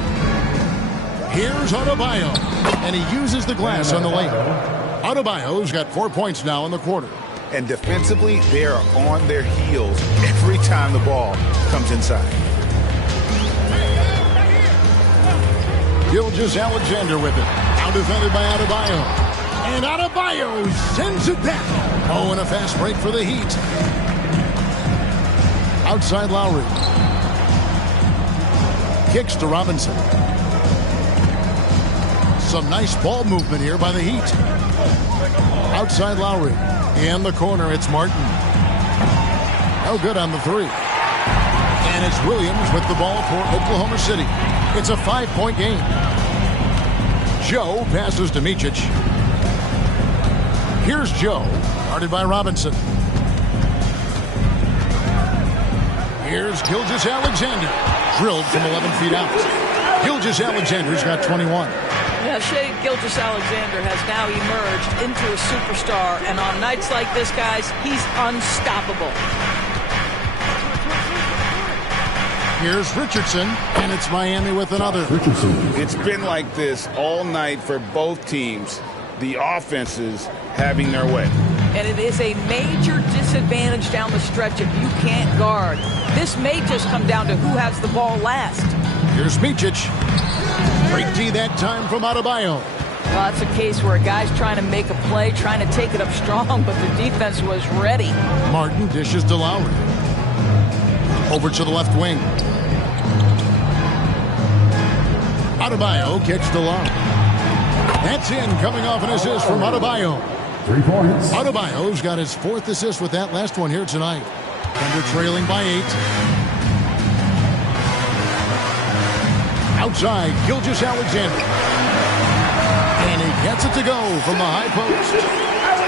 Here's Adebayo. And he uses the glass on the lane. Adebayo's got 4 points now in the quarter. And defensively, they are on their heels every time the ball comes inside. Gilgeous-Alexander with it. Now defended by Adebayo. And Adebayo sends it down. Oh, and a fast break for the Heat. Outside Lowry. Kicks to Robinson. Some nice ball movement here by the Heat. Outside Lowry. In the corner, it's Martin. No good on the 3. And it's Williams with the ball for Oklahoma City. It's a 5-point game. Joe passes to Micic. Here's Joe, guarded by Robinson. Here's Gilgeous-Alexander. Drilled from 11 feet out. Gilgeous-Alexander's got 21. Yeah, Shea Gilgeous-Alexander has now emerged into a superstar, and on nights like this, guys, he's unstoppable. Here's Richardson, and it's Miami with another. It's been like this all night for both teams. The offenses having their way. And it is a major disadvantage down the stretch if you can't guard. This may just come down to who has the ball last. Here's Micic. Break D that time from Adebayo. Well, that's a case where a guy's trying to make a play, trying to take it up strong, but the defense was ready. Martin dishes to Lowry. Over to the left wing. Adebayo kicks to Lowry. That's in, coming off an assist from Adebayo. 3 points. Adebayo's got his 4th assist with that last one here tonight. Thunder trailing by 8. Outside, Gilgeous-Alexander. And he gets it to go from the high post.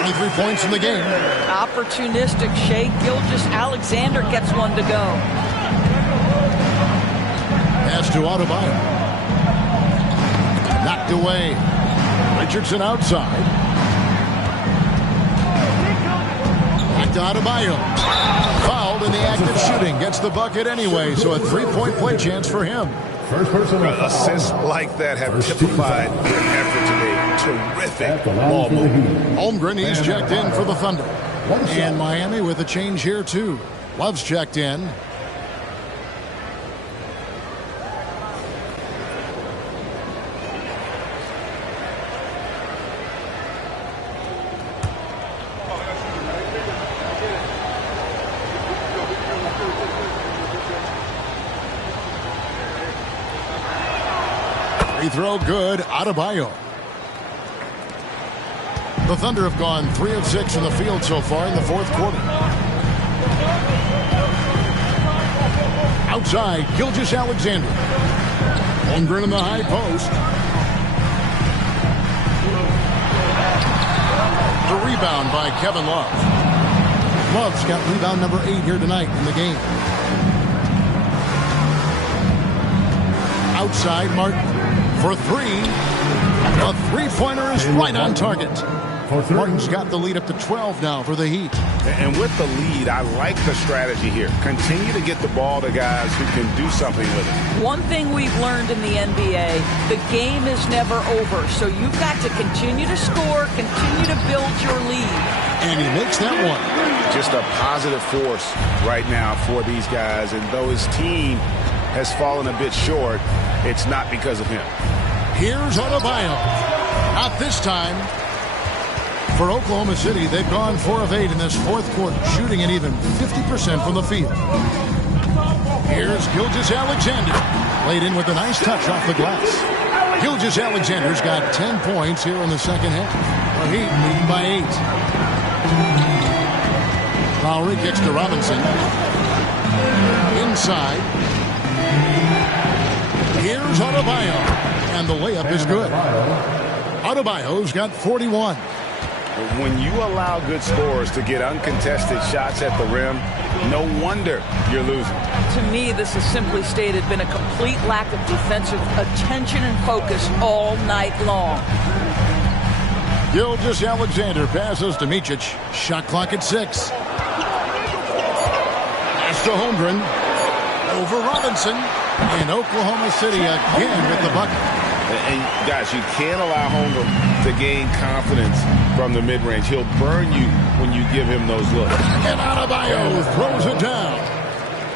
23 points in the game. Opportunistic. Shea Gilgeous-Alexander gets one to go. Pass to Adebayo. Knocked away. Richardson outside. Back to Adebayo. Fouled in the act of shooting. Gets the bucket anyway, so a 3-point play chance for him. First person. Assists like that have typified their effort today. Terrific ball movement. Holmgren, he's checked in for the Thunder. And Miami with a change here, too. Love's checked in. Free throw good. Adebayo. The Thunder have gone 3 of 6 in the field so far in the 4th quarter. Outside, Gilgeous-Alexander. Holmgren in the high post. The rebound by Kevin Love. Love's got rebound number 8 here tonight in the game. Outside, Martin for 3. A 3-pointer is right on target. Martin's got the lead up to 12 now for the Heat. And with the lead, I like the strategy here. Continue to get the ball to guys who can do something with it. One thing we've learned in the NBA, the game is never over. So you've got to continue to score, continue to build your lead. And he makes that one. Just a positive force right now for these guys. And though his team has fallen a bit short, it's not because of him. Here's Adebayo. Not this time. For Oklahoma City, they've gone 4 of 8 in this fourth quarter, shooting an even 50% from the field. Here's Gilgeous-Alexander. Played in with a nice touch off the glass. Gilgeous-Alexander's got 10 points here in the second half. The Heat leading by 8. Lowry kicks to Robinson. Inside. Here's Adebayo. And the layup is good. Adebayo's got 41. When you allow good scorers to get uncontested shots at the rim, no wonder you're losing. To me, this has simply stated been a complete lack of defensive attention and focus all night long. Gilgeous-Alexander passes to Micic. Shot clock at 6. Pass to Holmgren. Over Robinson. And Oklahoma City again with the bucket. And guys, you can't allow Holmgren to gain confidence from the mid-range. He'll burn you when you give him those looks. And Adebayo throws it down.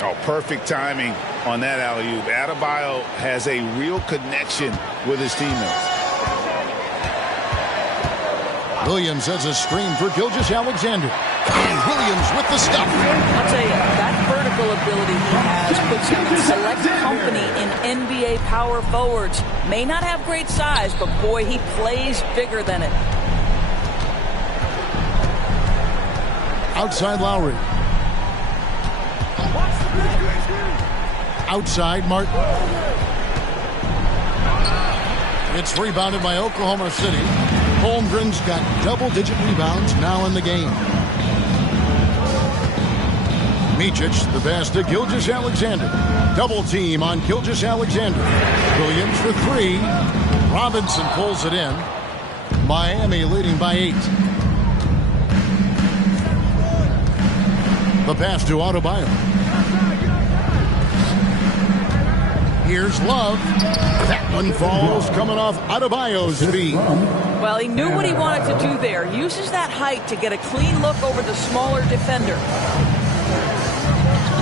Oh, perfect timing on that alley-oop. Adebayo has a real connection with his teammates. Williams has a screen for Gilgeous-Alexander. And Williams with the stuff. I'll tell you, that vertical ability he has puts him in select company in NBA power forwards. May not have great size, but boy, he plays bigger than it. Outside Lowry. Outside Martin. It's rebounded by Oklahoma City. Holmgren's got double-digit rebounds now in the game. Micic, the pass to Gilgeous-Alexander. Double team on Gilgeous-Alexander. Williams for 3. Robinson pulls it in. Miami leading by 8. The pass to Adebayo. Here's Love. That one falls coming off Adebayo's feet. Well, he knew what he wanted to do there. Uses that height to get a clean look over the smaller defender.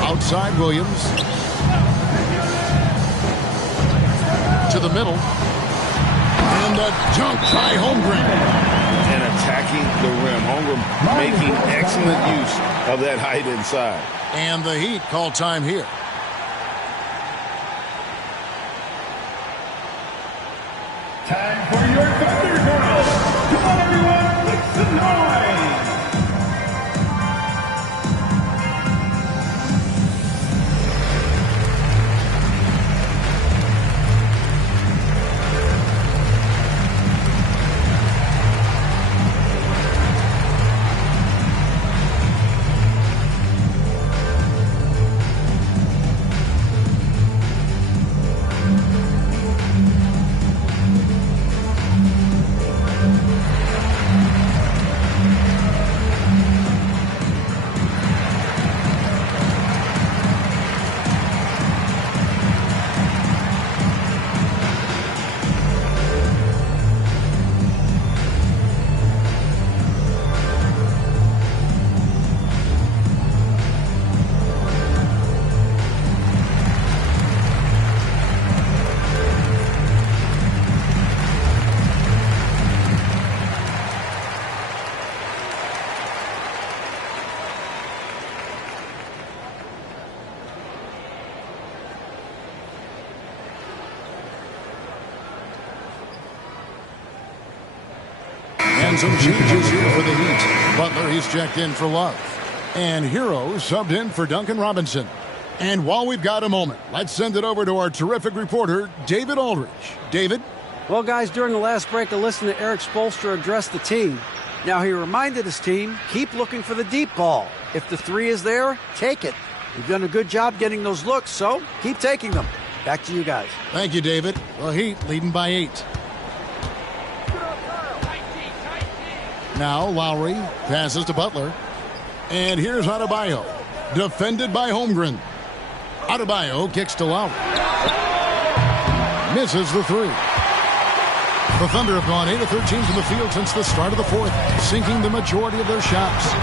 Outside Williams. To the middle. And a dunk by Holmgren. And attacking the rim. Holmgren making excellent use of that height inside. And the Heat call time here. Time for your Thunder Girls. Come on, everyone, make some noise. And some changes here for the Heat. Butler, he's checked in for Love. And Hero subbed in for Duncan Robinson. And while we've got a moment, let's send it over to our terrific reporter, David Aldridge. David? Well, guys, during the last break, I listened to Eric Spoelstra address the team. Now, he reminded his team, keep looking for the deep ball. If the 3 is there, take it. You've done a good job getting those looks, so keep taking them. Back to you guys. Thank you, David. The Heat leading by 8. Now Lowry passes to Butler. And here's Adebayo. Defended by Holmgren. Adebayo kicks to Lowry. Misses the three. The Thunder have gone 8 of 13 from the field since the start of the fourth, sinking the majority of their shots.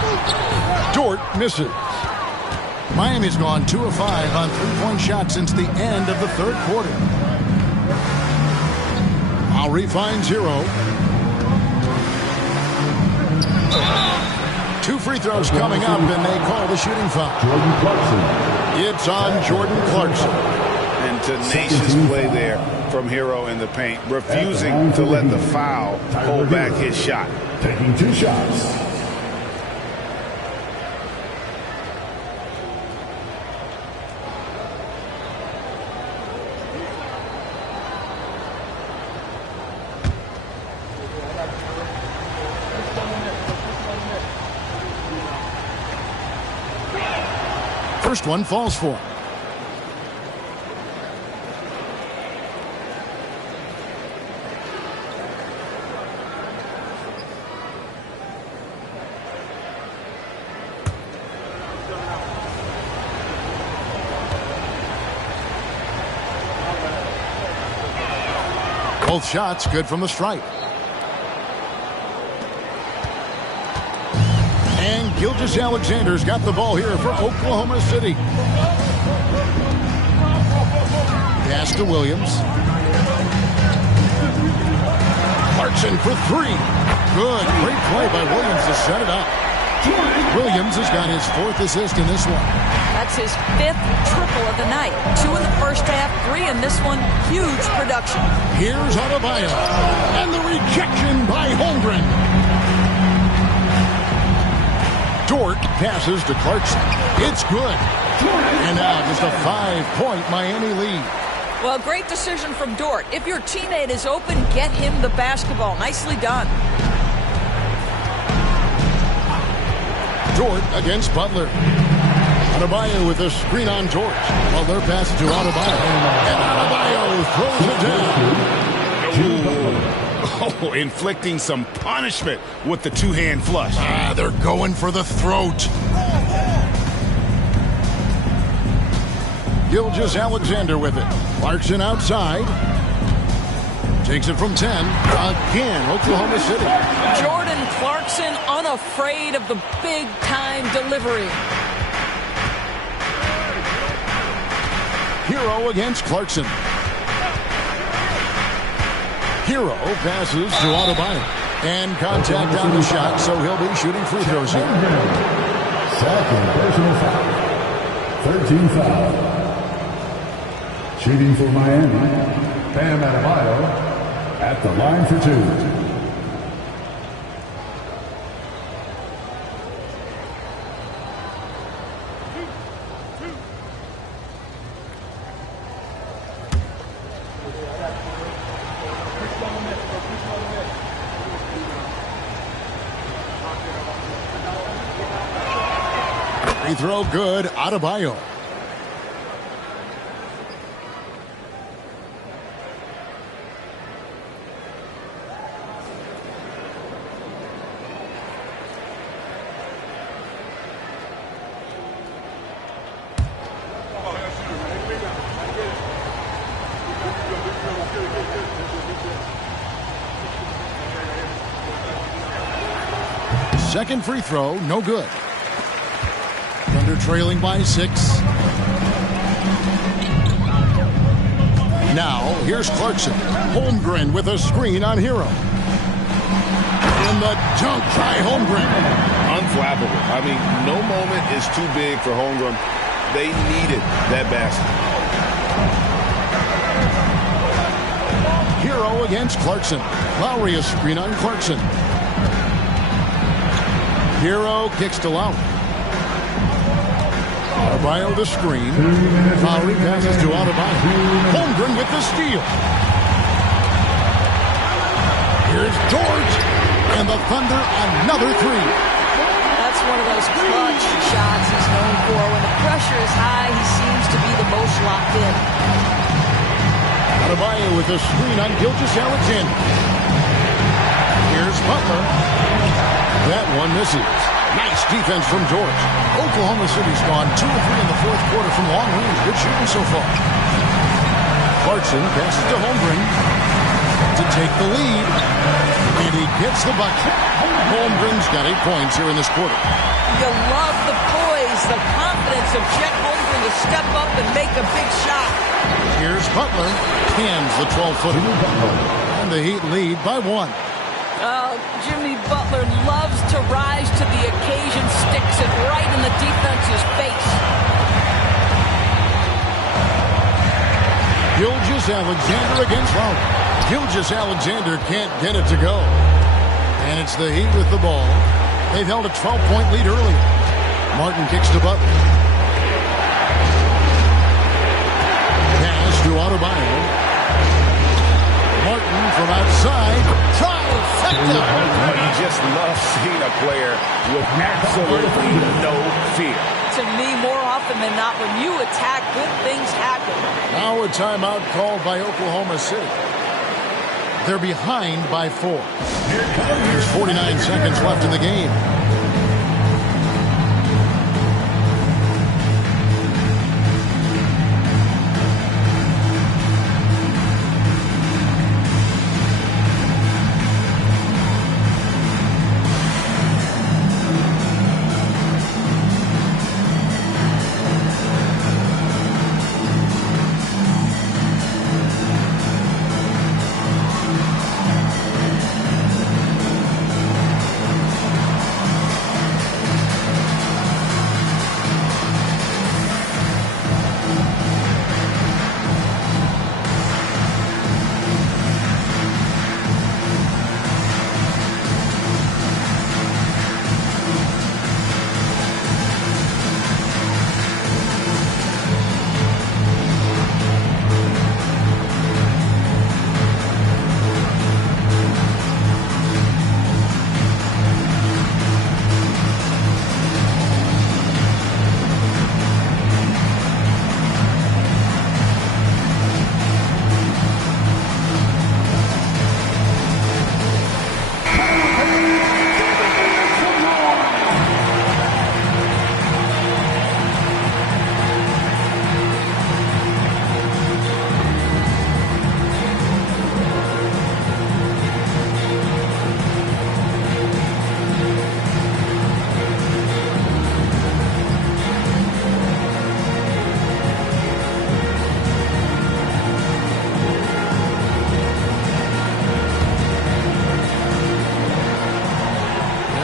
Dort misses. Miami's gone 2 of 5 on three-point shots since the end of the third quarter. Lowry finds Hero. 2 free throws coming up, and they call the shooting foul. Jordan Clarkson. It's on Jordan Clarkson. And tenacious play there from Hero in the paint, refusing to let the foul hold back his shot. Taking 2 shots. First one falls for him. Both shots good from the stripe. And Gilgeous-Alexander's got the ball here for Oklahoma City. Pass to Williams. Clarkson for 3. Good. Great play by Williams to set it up. Williams has got his 4th assist in this one. That's his 5th triple of the night. 2 in the first half, 3 in this one. Huge production. Here's Adebayo. And the rejection by Holmgren. Dort passes to Clarkson. It's good. And now just a 5-point Miami lead. Well, great decision from Dort. If your teammate is open, get him the basketball. Nicely done. Dort against Butler. Adebayo with a screen on Dort. Butler passes to Adebayo. And Adebayo throws it down. Oh, inflicting some punishment with the 2-hand flush. They're going for the throat. Gilgeous-Alexander with it. Clarkson outside. Takes it from 10. Again, Oklahoma City. Jordan Clarkson unafraid of the big-time delivery. Hero against Clarkson. Hero passes to Adebayo. And contact on the shot, so he'll be shooting free throws here. Second personal foul. 13 foul. Shooting for Miami, Bam Adebayo at the line for 2. Free throw good, Adebayo. Second free throw, no good. Thunder trailing by 6. Now, here's Clarkson. Holmgren with a screen on Hero. And the dunk by Holmgren. Unflappable. I mean, no moment is too big for Holmgren. They needed that basket. Hero against Clarkson. Lowry a screen on Clarkson. Hero kicks to Lowry. Adebayo the screen. Lowry passes to Adebayo. Holmgren with the steal. Here's George. And the Thunder another 3. That's one of those clutch shots he's known for. When the pressure is high, he seems to be the most locked in. Adebayo with a screen on Gilgeous-Alexander. Here's Butler. That one misses. Nice defense from George. Oklahoma City's gone 2 of 3 in the fourth quarter from long range. Good shooting so far. Clarkson passes to Holmgren to take the lead. And he gets the bucket. Holmgren's got 8 points here in this quarter. You love the poise, the confidence of Chet Holmgren to step up and make a big shot. Here's Butler. Cans the 12-footer. And the Heat lead by 1. Jimmy Butler loves to rise to the occasion, sticks it right in the defense's face. Gilgeous-Alexander against Lowry. Gilgeous-Alexander can't get it to go. And it's the Heat with the ball. They've held a 12-point lead earlier. Martin kicks to Butler. Pass to Adebayo. Martin from outside. Trifecta. You just love seeing a player with absolutely no fear. To me, more often than not, when you attack, good things happen. Now a timeout called by Oklahoma City. They're behind by 4. There's 49 seconds left in the game.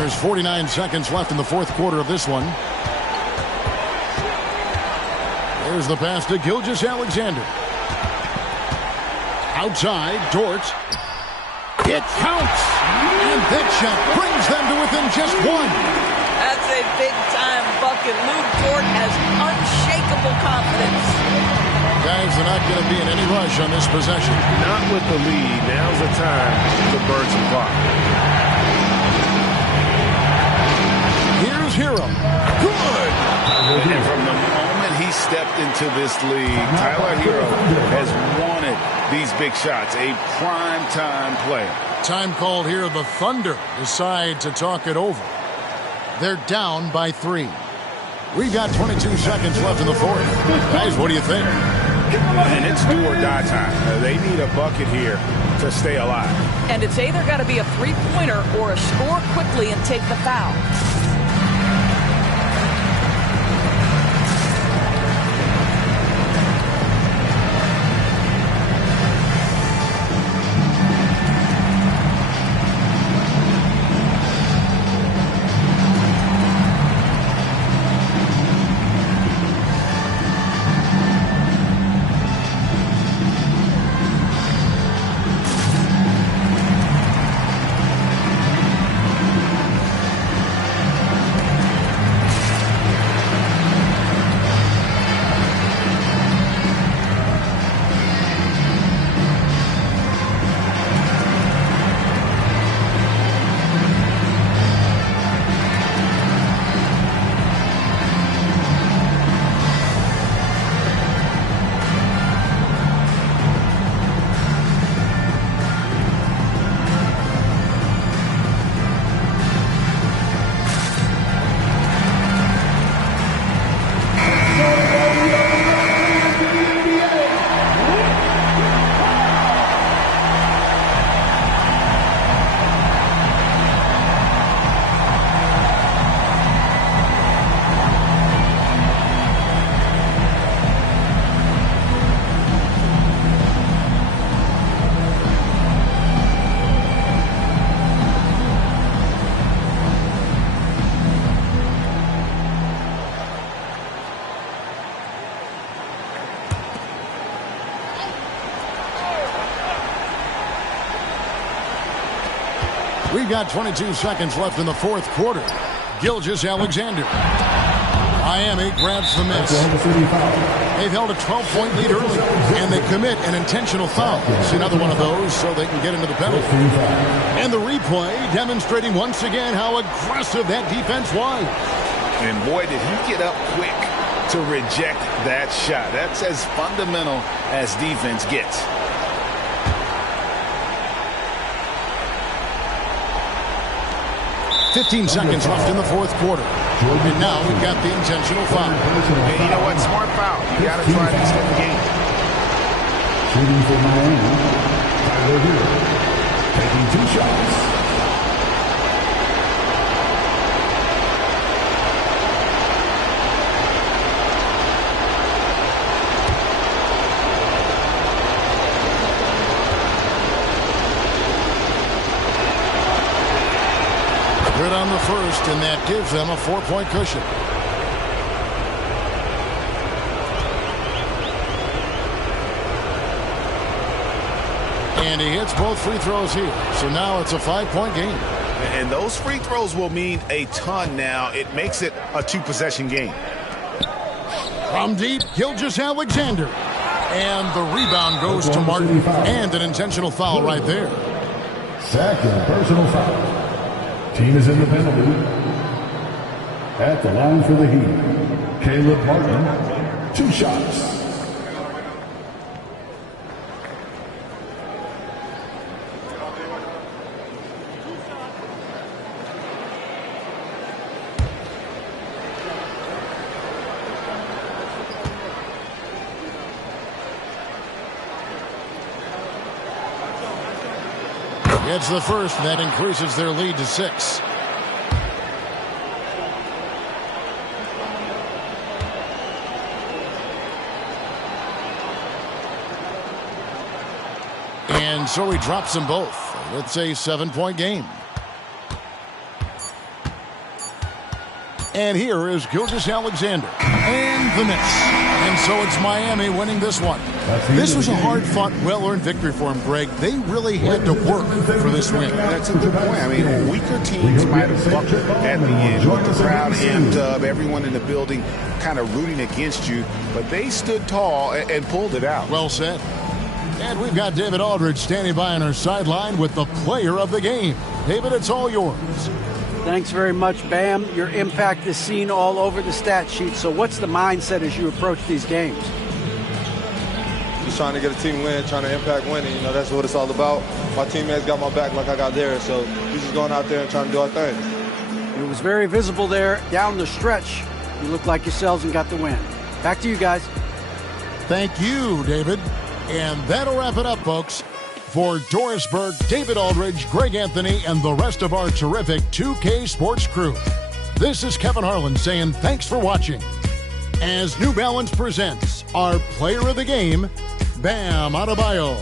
There's 49 seconds left in the fourth quarter of this one. There's the pass to Gilgeous-Alexander. Outside, Dort. It counts! And that shot brings them to within just 1. That's a big-time bucket. Lou Dort has unshakable confidence. Guys, they're not going to be in any rush on this possession. Not with the lead. Now's the time to burn some clock. Here's Hero. Good! And from the moment he stepped into this league, Tyler Hero has wanted these big shots. A prime-time play. Time called here. The Thunder decide to talk it over. They're down by 3. We've got 22 seconds left in the fourth. Guys, what do you think? And it's do or die time. They need a bucket here to stay alive. And it's either got to be a three-pointer or a score quickly and take the foul. We've got 22 seconds left in the fourth quarter. Gilgeous-Alexander. Miami grabs the miss. They've held a 12-point lead early, and they commit an intentional foul. It's another one of those so they can get into the penalty. And the replay demonstrating once again how aggressive that defense was. And boy, did he get up quick to reject that shot. That's as fundamental as defense gets. "15 seconds left in the fourth quarter. And now we've got the intentional foul. And you know what? Smart foul. You got to try to extend the game. Shooting for Miami, Tyler Hero, taking 2 shots. Good on the first, and that gives them a 4-point cushion. And he hits both free throws here. So now it's a 5-point game. And those free throws will mean a ton now. It makes it a 2-possession game. From deep, Gilgeous-Alexander. And the rebound goes to Martin. And an intentional foul right there. Second personal foul. Team is in the penalty. At the line for the Heat, Caleb Martin, 2 shots. It's the first, and that increases their lead to 6. And so he drops them both. It's a 7-point game. And here is Gilgeous-Alexander. And the miss. And so it's Miami winning this one. This was a hard-fought, well-earned victory for him, Greg. They really had to work for this win. That's a good point. I mean, weaker teams might have buckled at the end with the crowd amped up, everyone in the building kind of rooting against you, but they stood tall and pulled it out. Well said. And we've got David Aldridge standing by on our sideline with the player of the game. David, it's all yours. Thanks very much, Bam. Your impact is seen all over the stat sheet. So what's the mindset as you approach these games? Just trying to get a team win, trying to impact winning. You know, that's what it's all about. My teammates got my back like I got theirs. So we're just going out there and trying to do our thing. It was very visible there down the stretch. You looked like yourselves and got the win. Back to you guys. Thank you, David. And that'll wrap it up, folks. For Doris Burke, David Aldridge, Greg Anthony, and the rest of our terrific 2K Sports crew, this is Kevin Harlan saying thanks for watching. As New Balance presents our player of the game, Bam Adebayo.